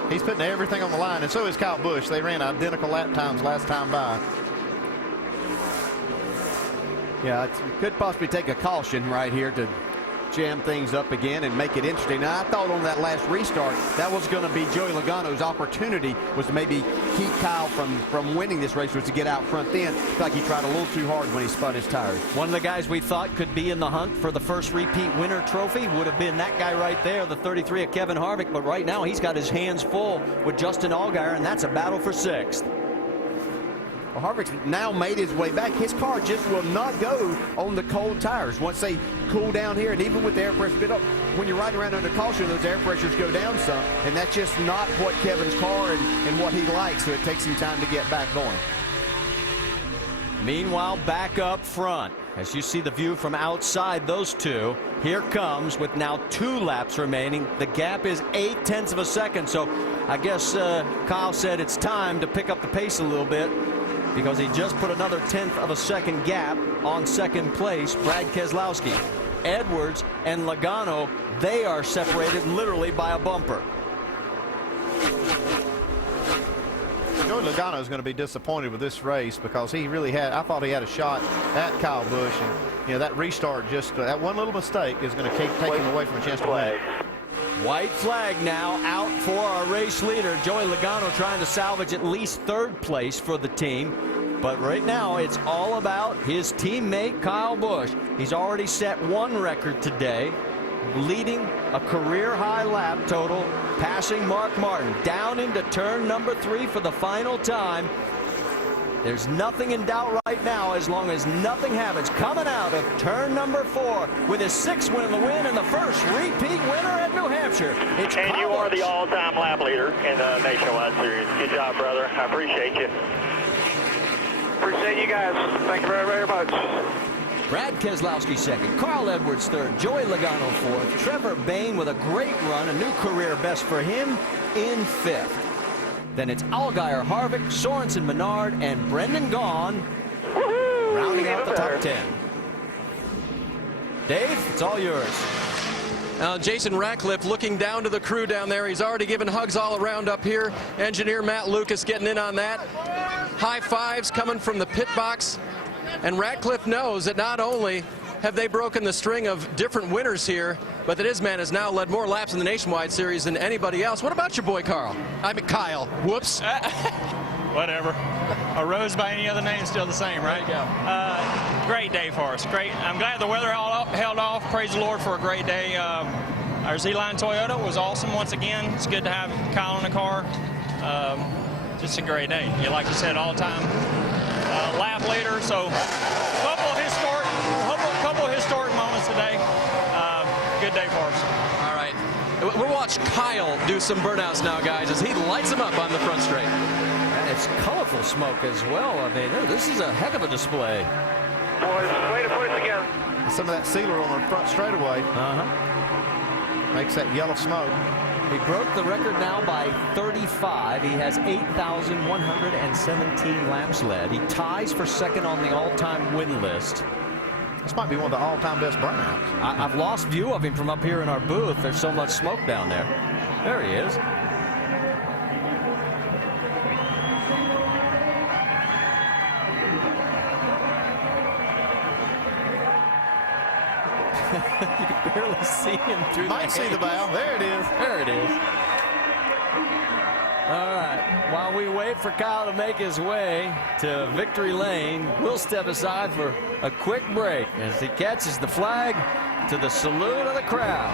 He's putting everything on the line, and so is Kyle Busch. They ran identical lap times last time by. Yeah, it could possibly take a caution right here to jam things up again and make it interesting. Now, I thought on that last restart that was going to be Joey Logano's opportunity, was to maybe keep Kyle from winning this race, was to get out front then. It's like he tried a little too hard when he spun his tires. One of the guys we thought could be in the hunt for the first repeat winner trophy would have been that guy right there, the 33 of Kevin Harvick, but right now he's got his hands full with Justin Allgaier, and that's a battle for 6th. Well, Harvick's now made his way back. His car just will not go on the cold tires once they cool down here, and even with the air pressure bit up, when you're riding around under caution, those air pressures go down some, and that's just not what Kevin's car and what he likes, so it takes him time to get back going. Meanwhile, back up front, as you see the view from outside those two, here comes, with now 2 laps remaining, the gap is 0.8 of a second, so I guess Kyle said it's time to pick up the pace a little bit, because he just put another 1/10 of a second gap on second place, Brad Keselowski. Edwards and Logano, they are separated literally by a bumper. Joey Logano is going to be disappointed with this race, because he really had, I thought he had a shot at Kyle Busch, and you know, that restart, just that one little mistake is going to keep taking him away from a chance to win. White flag now out for our race leader. Joey Logano trying to salvage at least 3rd place for the team. But right now, it's all about his teammate, Kyle Busch. He's already set one record today, leading a career-high lap total, passing Mark Martin down into turn number 3 for the final time. There's nothing in doubt right now as long as nothing happens. Coming out of turn number 4 with his 6th win of the win and the first repeat winner at New Hampshire. It's and Kyle you are Busch. the all-time lap leader in the Nationwide Series. Good job, brother. I appreciate you. Appreciate you guys. Thank you very, very much. Brad Keselowski second, Carl Edwards third, Joey Logano fourth, Trevor Bayne with a great run, a new career best for him in 5th. Then it's Allgaier, Harvick, Sorensen, Menard, and Brendan Gaughan rounding out the top 10. Dave, it's all yours. Jason Ratcliffe looking down to the crew down there. He's already given hugs all around up here. Engineer Matt Lucas getting in on that. High fives coming from the pit box. And Ratcliffe knows that not only have they broken the string of different winners here, but that his man has now led more laps in the Nationwide Series than anybody else. What about your boy Kyle? Whoops. Whatever. A rose by any other name is still the same, right? Great day for us. Great. I'm glad the weather held off. Praise the Lord for a great day. Our Z-Line Toyota was awesome once again. It's good to have Kyle in the car. Just a great day. Like you said, all-time lap leader. So a couple historic moments today. Good day for us. All right. We'll watch Kyle do some burnouts now, guys, as he lights them up on the front straight. And it's colorful smoke as well. I mean, this is a heck of a display. Boys, way to put it together. Some of that sealer on the front straightaway makes that yellow smoke. He broke the record now by 35. He has 8,117 laps led. He ties for second on the all-time win list. This might be one of the all-time best burnouts. I've lost view of him from up here in our booth. There's so much smoke down there. There he is. You can barely see him through the Might see the bow. There it is. There it is. All right. While we wait for Kyle to make his way to victory lane, we'll step aside for a quick break as he catches the flag to the salute of the crowd.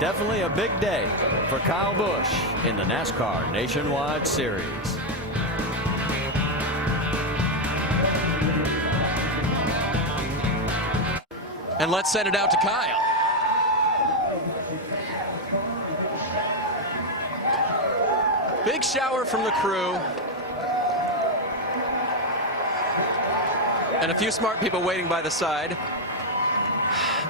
Definitely a big day for Kyle Busch in the NASCAR Nationwide Series. And let's send it out to Kyle. Big shower from the crew. And a few smart people waiting by the side.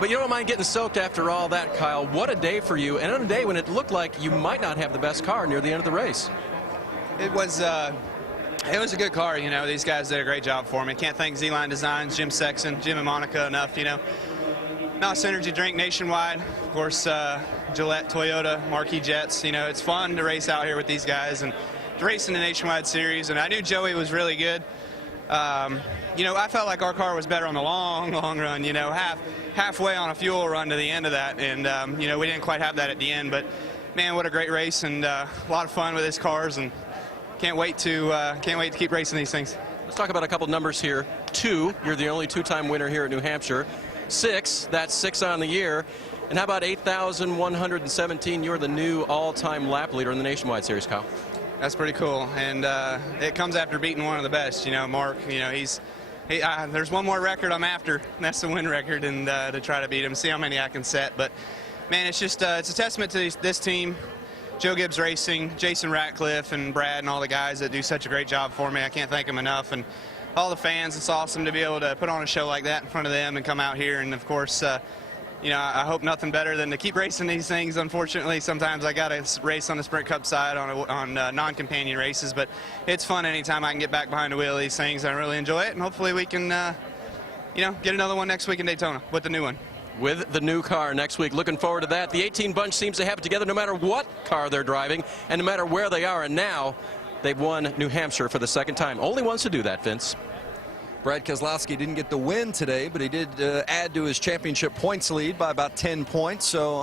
But you don't mind getting soaked after all that, Kyle. What a day for you. And on a day when it looked like you might not have the best car near the end of the race. It was a good car. You know, these guys did a great job for me. Can't thank Z-Line Designs, Jim Sexton, Jim and Monica enough, you know. NOS Energy Drink Nationwide, of course, Gillette, Toyota, Marquis Jets. You know, it's fun to race out here with these guys and to race in the Nationwide Series. And I knew Joey was really good. You know, I felt like our car was better on the long run, you know, halfway on a fuel run to the end of that. And, you know, we didn't quite have that at the end. But, man, what a great race and a lot of fun with his cars. And can't wait to keep racing these things. Let's talk about a couple numbers here. 2, you're the only 2-time winner here at New Hampshire. 6, that's 6 on the year. And how about 8,117? You're the new all-time lap leader in the Nationwide Series, Kyle. That's pretty cool, and it comes after beating one of the best. You know, Mark. You know, there's one more record I'm after, and that's the win record, and to try to beat him, see how many I can set. But man, it's just it's a testament to this team, Joe Gibbs Racing, Jason Ratcliffe, and Brad, and all the guys that do such a great job for me. I can't thank them enough, and all the fans. It's awesome to be able to put on a show like that in front of them and come out here, and of course. You know, I hope nothing better than to keep racing these things. Unfortunately, sometimes I got to race on the Sprint Cup side on non-companion races, but it's fun anytime I can get back behind the wheel of these things. I really enjoy it, and hopefully we can, you know, get another one next week in Daytona with the new one. With the new car next week. Looking forward to that. The 18 bunch seems to have it together no matter what car they're driving and no matter where they are, and now they've won New Hampshire for the 2nd time. Only ones to do that, Vince. Brad Keselowski didn't get the win today, but he did add to his championship points lead by about 10 points. So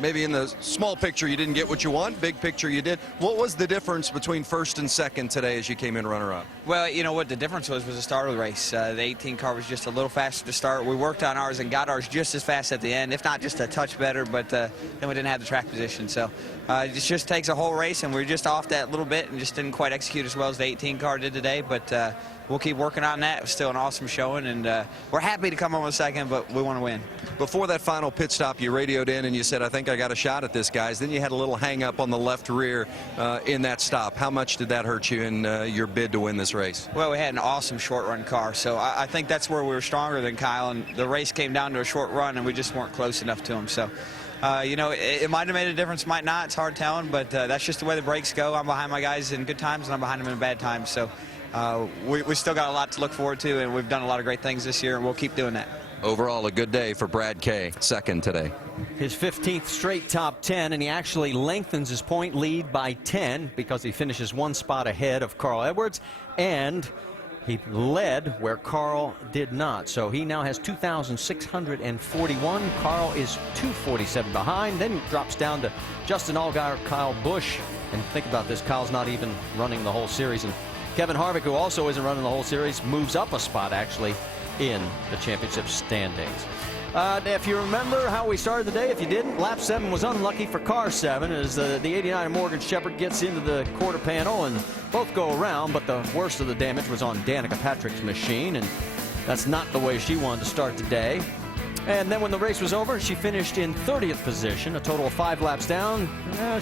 maybe in the small picture you didn't get what you want, big picture you did. What was the difference between first and second today as you came in runner-up? Well, you know what the difference was the start of the race. The 18 car was just a little faster to start. We worked on ours and got ours just as fast at the end, if not just a touch better, but then we didn't have the track position. So it just takes a whole race, and we were just off that little bit and just didn't quite execute as well as the 18 car did today. But we'll keep working on that. It was still an awesome showing, and we're happy to come home with second, but we want to win. Before that final pit stop, you radioed in and you said, I think I got a shot at this, guys. Then you had a little hang up on the left rear in that stop. How much did that hurt you in your bid to win this race? Well, we had an awesome short run car, so I think that's where we were stronger than Kyle, and the race came down to a short run, and we just weren't close enough to him. So, you know, it might have made a difference, might not. It's hard telling, but that's just the way the breaks go. I'm behind my guys in good times, and I'm behind them in bad times. So we still got a lot to look forward to, and we've done a lot of great things this year, and we'll keep doing that. Overall, a good day for Brad Kay, second today. His 15th straight top 10, and he actually lengthens his point lead by 10 because he finishes one spot ahead of Carl Edwards, and he led where Carl did not. So he now has 2,641. Carl is 247 behind, then drops down to Justin Allgaier, Kyle Busch. And think about this, Kyle's not even running the whole series. And Kevin Harvick, who also isn't running the whole series, moves up a spot actually in the championship standings. If you remember how we started the day, if you didn't, lap 7 was unlucky for car 7 as the 89 Morgan Shepherd gets into the quarter panel and both go around, but the worst of the damage was on Danica Patrick's machine, and that's not the way she wanted to start the day. And then when the race was over, she finished in 30th position, a total of 5 laps down.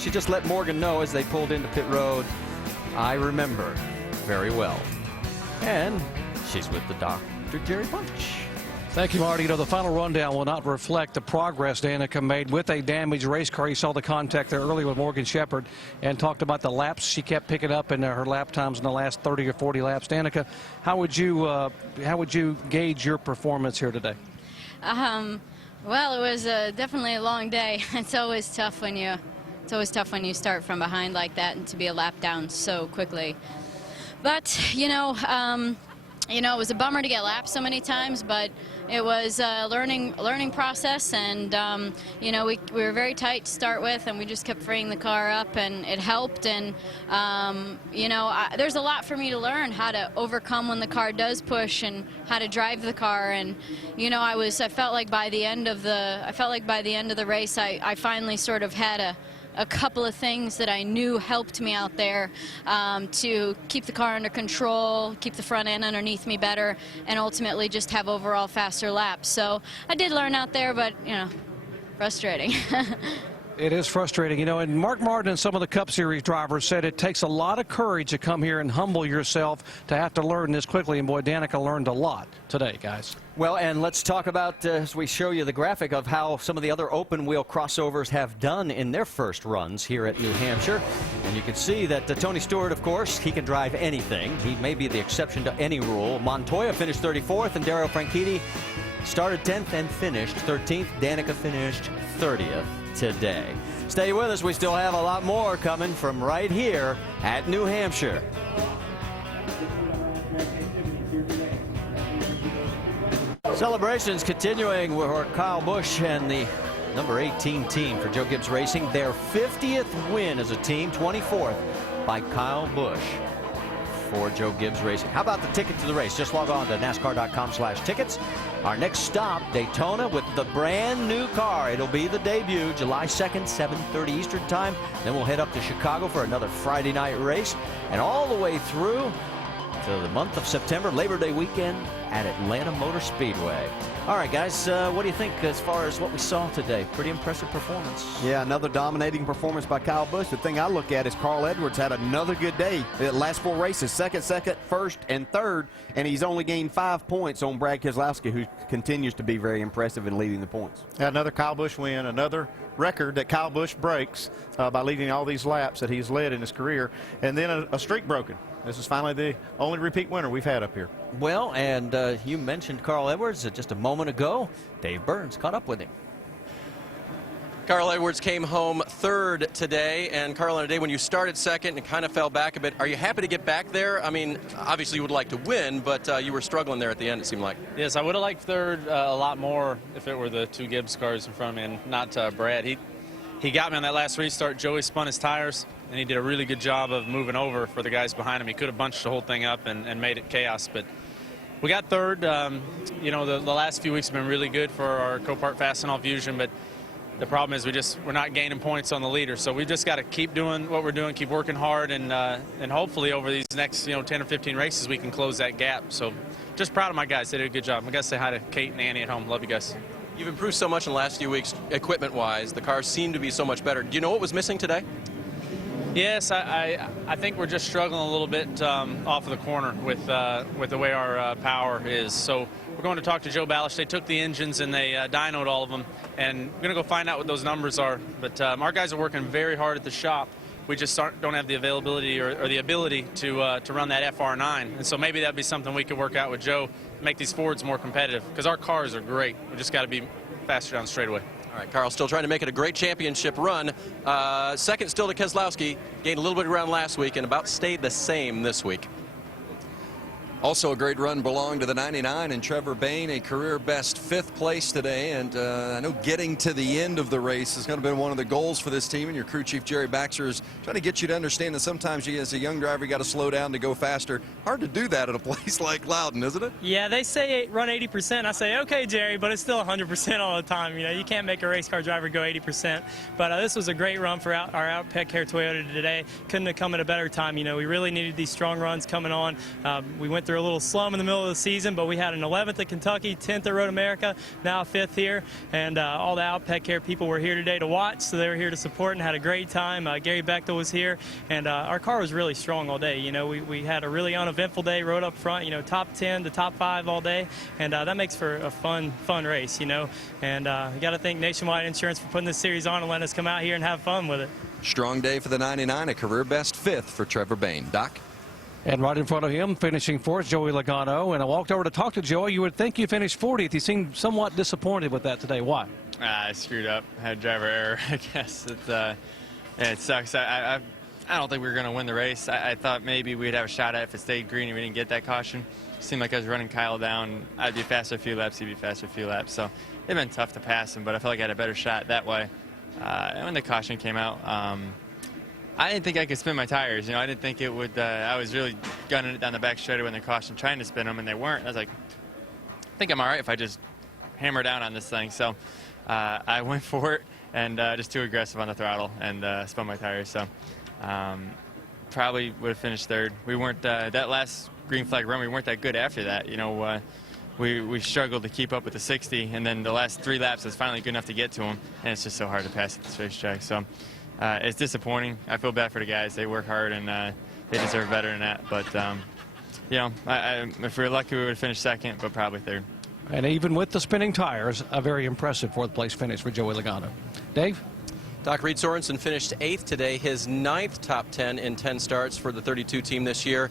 She just let Morgan know as they pulled into pit road, I remember very well. And she's with the Dr. Jerry Bunch. Thank you, Marty. You know, the final rundown will not reflect the progress Danica made with a damaged race car. You saw the contact there earlier with Morgan Shepherd and talked about the laps she kept picking up in her lap times in the last 30 or 40 laps. Danica, how would you gauge your performance here today? Well, it was definitely a long day. It's always tough when you start from behind like that and to be a lap down so quickly. But you know, it was a bummer to get lapped so many times, but it was a learning process, and you know, we were very tight to start with, and we just kept freeing the car up, and it helped. And you know, there's a lot for me to learn, how to overcome when the car does push and how to drive the car. And you know, I felt like by the end of the race, I finally sort of had a couple of things that I knew helped me out there to keep the car under control, keep the front end underneath me better, and ultimately just have overall faster laps. So I did learn out there, but, you know, frustrating. It is frustrating, you know, and Mark Martin and some of the Cup Series drivers said it takes a lot of courage to come here and humble yourself to have to learn this quickly, and boy, Danica learned a lot today, guys. Well, and let's talk about, as we show you the graphic of how some of the other open wheel crossovers have done in their first runs here at New Hampshire. And you can see that Tony Stewart, of course, he can drive anything. He may be the exception to any rule. Montoya finished 34th, and Dario Franchitti started 10th and finished 13th. Danica finished 30th today. Stay with us. We still have a lot more coming from right here at New Hampshire. Celebrations continuing with Kyle Busch and the number 18 team for Joe Gibbs Racing. Their 50th win as a team, 24th by Kyle Busch for Joe Gibbs Racing. How about the ticket to the race? Just log on to NASCAR.com/tickets. Our next stop, Daytona, with the brand new car. It'll be the debut, July 2nd, 7:30 Eastern Time. Then we'll head up to Chicago for another Friday night race, and all the way through to the month of September, Labor Day weekend at Atlanta Motor Speedway. All right, guys, what do you think as far as what we saw today? Pretty impressive performance. Yeah, another dominating performance by Kyle Busch. The thing I look at is Carl Edwards had another good day. The last 4 races, second, first, and third, and he's only gained 5 points on Brad Keselowski, who continues to be very impressive in leading the points. Yeah, another Kyle Busch win, another record that Kyle Busch breaks by leading all these laps that he's led in his career, and then a streak broken. This is finally the only repeat winner we've had up here. Well, and you mentioned Carl Edwards just a moment ago. Dave Burns caught up with him. Carl Edwards came home third today, and Carl, on a day when you started second and kind of fell back a bit, are you happy to get back there? I mean, obviously you would like to win, but you were struggling there at the end, it seemed like. Yes, I would have liked third a lot more if it were the 2 Gibbs cars in front of me and not Brad. he got me on that last restart. Joey spun his tires, and he did a really good job of moving over for the guys behind him. He could have bunched the whole thing up and made it chaos, but we got third. You know, the last few weeks have been really good for our Copart Fastenal Fusion, but the problem is we're not gaining points on the leader. So we just got to keep doing what we're doing, keep working hard, and hopefully over these next 10 or 15 races we can close that gap. So just proud of my guys. They did a good job. I got to say hi to Kate and Annie at home. Love you guys. You've improved so much in the last few weeks, equipment-wise. The cars seem to be so much better. Do you know what was missing today? Yes, I think we're just struggling a little bit off of the corner with the way our power is. So we're going to talk to Joe Balish. They took the engines and they dynoed all of them, and we're going to go find out what those numbers are. But our guys are working very hard at the shop. We just don't have the availability or the ability to run that FR9, and so maybe that'd be something we could work out with Joe, make these Fords more competitive, because our cars are great. We just got to be faster down the straightaway. All right, Carl, still trying to make it a great championship run. Second still to Keselowski. Gained a little bit of ground last week and about stayed the same this week. Also a great run belonged to the 99 and Trevor Bayne, a career best 5th place today. And I know getting to the end of the race is going to be one of the goals for this team, and your crew chief Jerry Baxter is trying to get you to understand that sometimes you, as a young driver, you got to slow down to go faster. Hard to do that at a place like Loudon, isn't it? Yeah, they say run 80%. I say, okay, Jerry, but it's still 100% all the time. You know, you can't make a race car driver go 80%. But this was a great run for our Outpet Care Toyota today. Couldn't have come at a better time. You know, we really needed these strong runs coming on. We went through a little slum in the middle of the season, but we had an 11th at Kentucky, 10th at Road America, now 5th here, and all the Outpet Care people were here today to watch, so they were here to support and had a great time. Gary Bechtel was here, and our car was really strong all day. You know, we had a really uneventful day, rode up front, you know, top 10 to top 5 all day, and that makes for a fun race, you know, and you got to thank Nationwide Insurance for putting this series on and letting us come out here and have fun with it. Strong day for the 99, a career best 5th for Trevor Bayne. Doc? And right in front of him, finishing 4th, Joey Logano. And I walked over to talk to Joey. You would think you finished 40th. He seemed somewhat disappointed with that today. Why? I screwed up. Had driver error, I guess. It sucks. I don't think we were going to win the race. I thought maybe we'd have a shot at it if it stayed green and we didn't get that caution. It seemed like I was running Kyle down. I'd be faster a few laps, he'd be faster a few laps. So it'd been tough to pass him, but I felt like I had a better shot that way. And when the caution came out, I didn't think I could spin my tires. You know, I didn't think it would. I was really gunning it down the back straightaway when the caution, trying to spin them, and they weren't. I was like, I think I'm all right if I just hammer down on this thing. So I went for it and just too aggressive on the throttle and spun my tires. So probably would have finished 3rd. We weren't that last green flag run. We weren't that good after that. You know, we struggled to keep up with the 60, and then the last 3 laps was finally good enough to get to them, and it's just so hard to pass at this racetrack. So. It's disappointing. I feel bad for the guys. They work hard, and they deserve better than that. But, you know, if we were lucky, we would have finished 2nd, but probably 3rd. And even with the spinning tires, a very impressive 4th place finish for Joey Logano. Dave? Doc, Reed Sorensen finished 8th today, his 9th top 10 in 10 starts for the 32 team this year.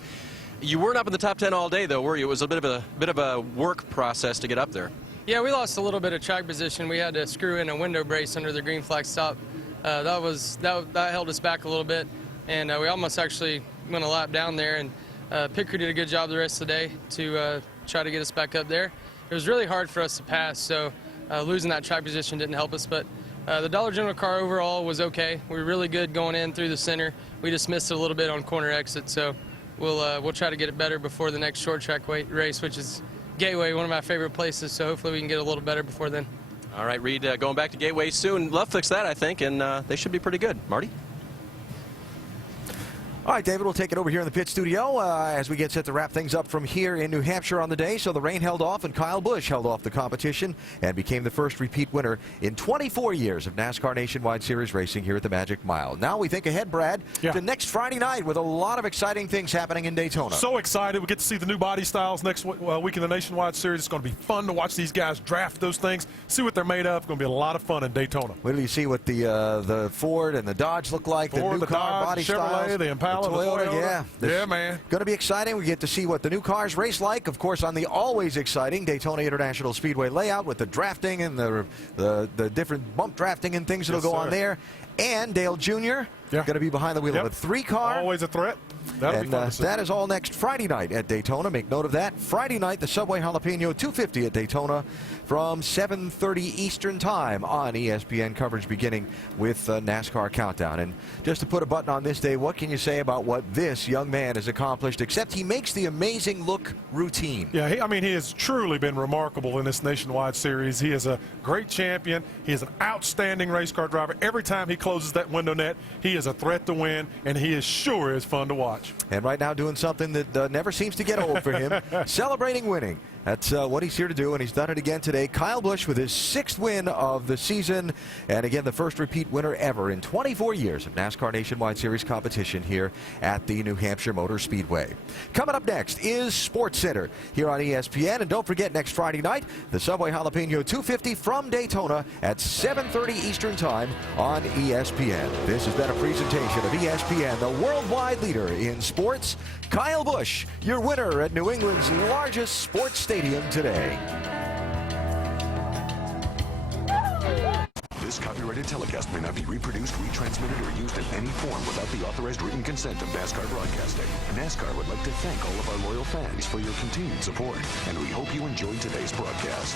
You weren't up in the top 10 all day, though, were you? It was a bit of a work process to get up there. Yeah, we lost a little bit of track position. We had to screw in a window brace under the green flag stop. That held us back a little bit, and we almost actually went a lap down there, and pit crew did a good job the rest of the day to try to get us back up there. It was really hard for us to pass, so losing that track position didn't help us, but the Dollar General car overall was okay. We were really good going in through the center. We just missed it a little bit on corner exit, so we'll try to get it better before the next short track race, which is Gateway, one of my favorite places, so hopefully we can get a little better before then. All right, Reed, going back to Gateway soon. Love fix that, I think, and they should be pretty good. Marty? All right, David, we'll take it over here in the pit studio as we get set to wrap things up from here in New Hampshire on the day. So the rain held off, and Kyle Busch held off the competition and became the first repeat winner in 24 years of NASCAR Nationwide Series racing here at the Magic Mile. Now we think ahead, Brad, to next Friday night with a lot of exciting things happening in Daytona. So excited. We get to see the new body styles next week in the Nationwide Series. It's going to be fun to watch these guys draft those things, see what they're made of. It's going to be a lot of fun in Daytona. Wait till you see what the Ford and the Dodge look like, Ford, the new car Dodge, body Chevrolet, styles. the Impala, the Toyota. Yeah, man. Going to be exciting. We get to see what the new cars race like, of course, on the always exciting Daytona International Speedway layout with the drafting and the different bump drafting and things that'll go on there. And Dale Jr. going to be behind the wheel of a 3-car. Always a threat. That'll be fun to see. That is all next Friday night at Daytona. Make note of that. Friday night, the Subway Jalapeno 250 at Daytona from 7:30 Eastern Time on ESPN. Coverage beginning with NASCAR Countdown. And just to put a button on this day, what can you say about what this young man has accomplished, except he makes the amazing look routine? Yeah, he has truly been remarkable in this nationwide series. He is a great champion. He is an outstanding race car driver. Every time he closes that window net, he is a threat to win, and he is sure is fun to watch. And right now doing something that never seems to get old for him, celebrating winning. That's what he's here to do, and he's done it again today. Kyle Busch with his 6th win of the season, and again, the first repeat winner ever in 24 years of NASCAR Nationwide Series competition here at the New Hampshire Motor Speedway. Coming up next is Sports Center here on ESPN, and don't forget, next Friday night, the Subway Jalapeno 250 from Daytona at 7:30 Eastern Time on ESPN. This has been a presentation of ESPN, the worldwide leader in sports. Kyle Busch, your winner at New England's largest sports stadium today. This copyrighted telecast may not be reproduced, retransmitted, or used in any form without the authorized written consent of NASCAR Broadcasting. NASCAR would like to thank all of our loyal fans for your continued support, and we hope you enjoyed today's broadcast.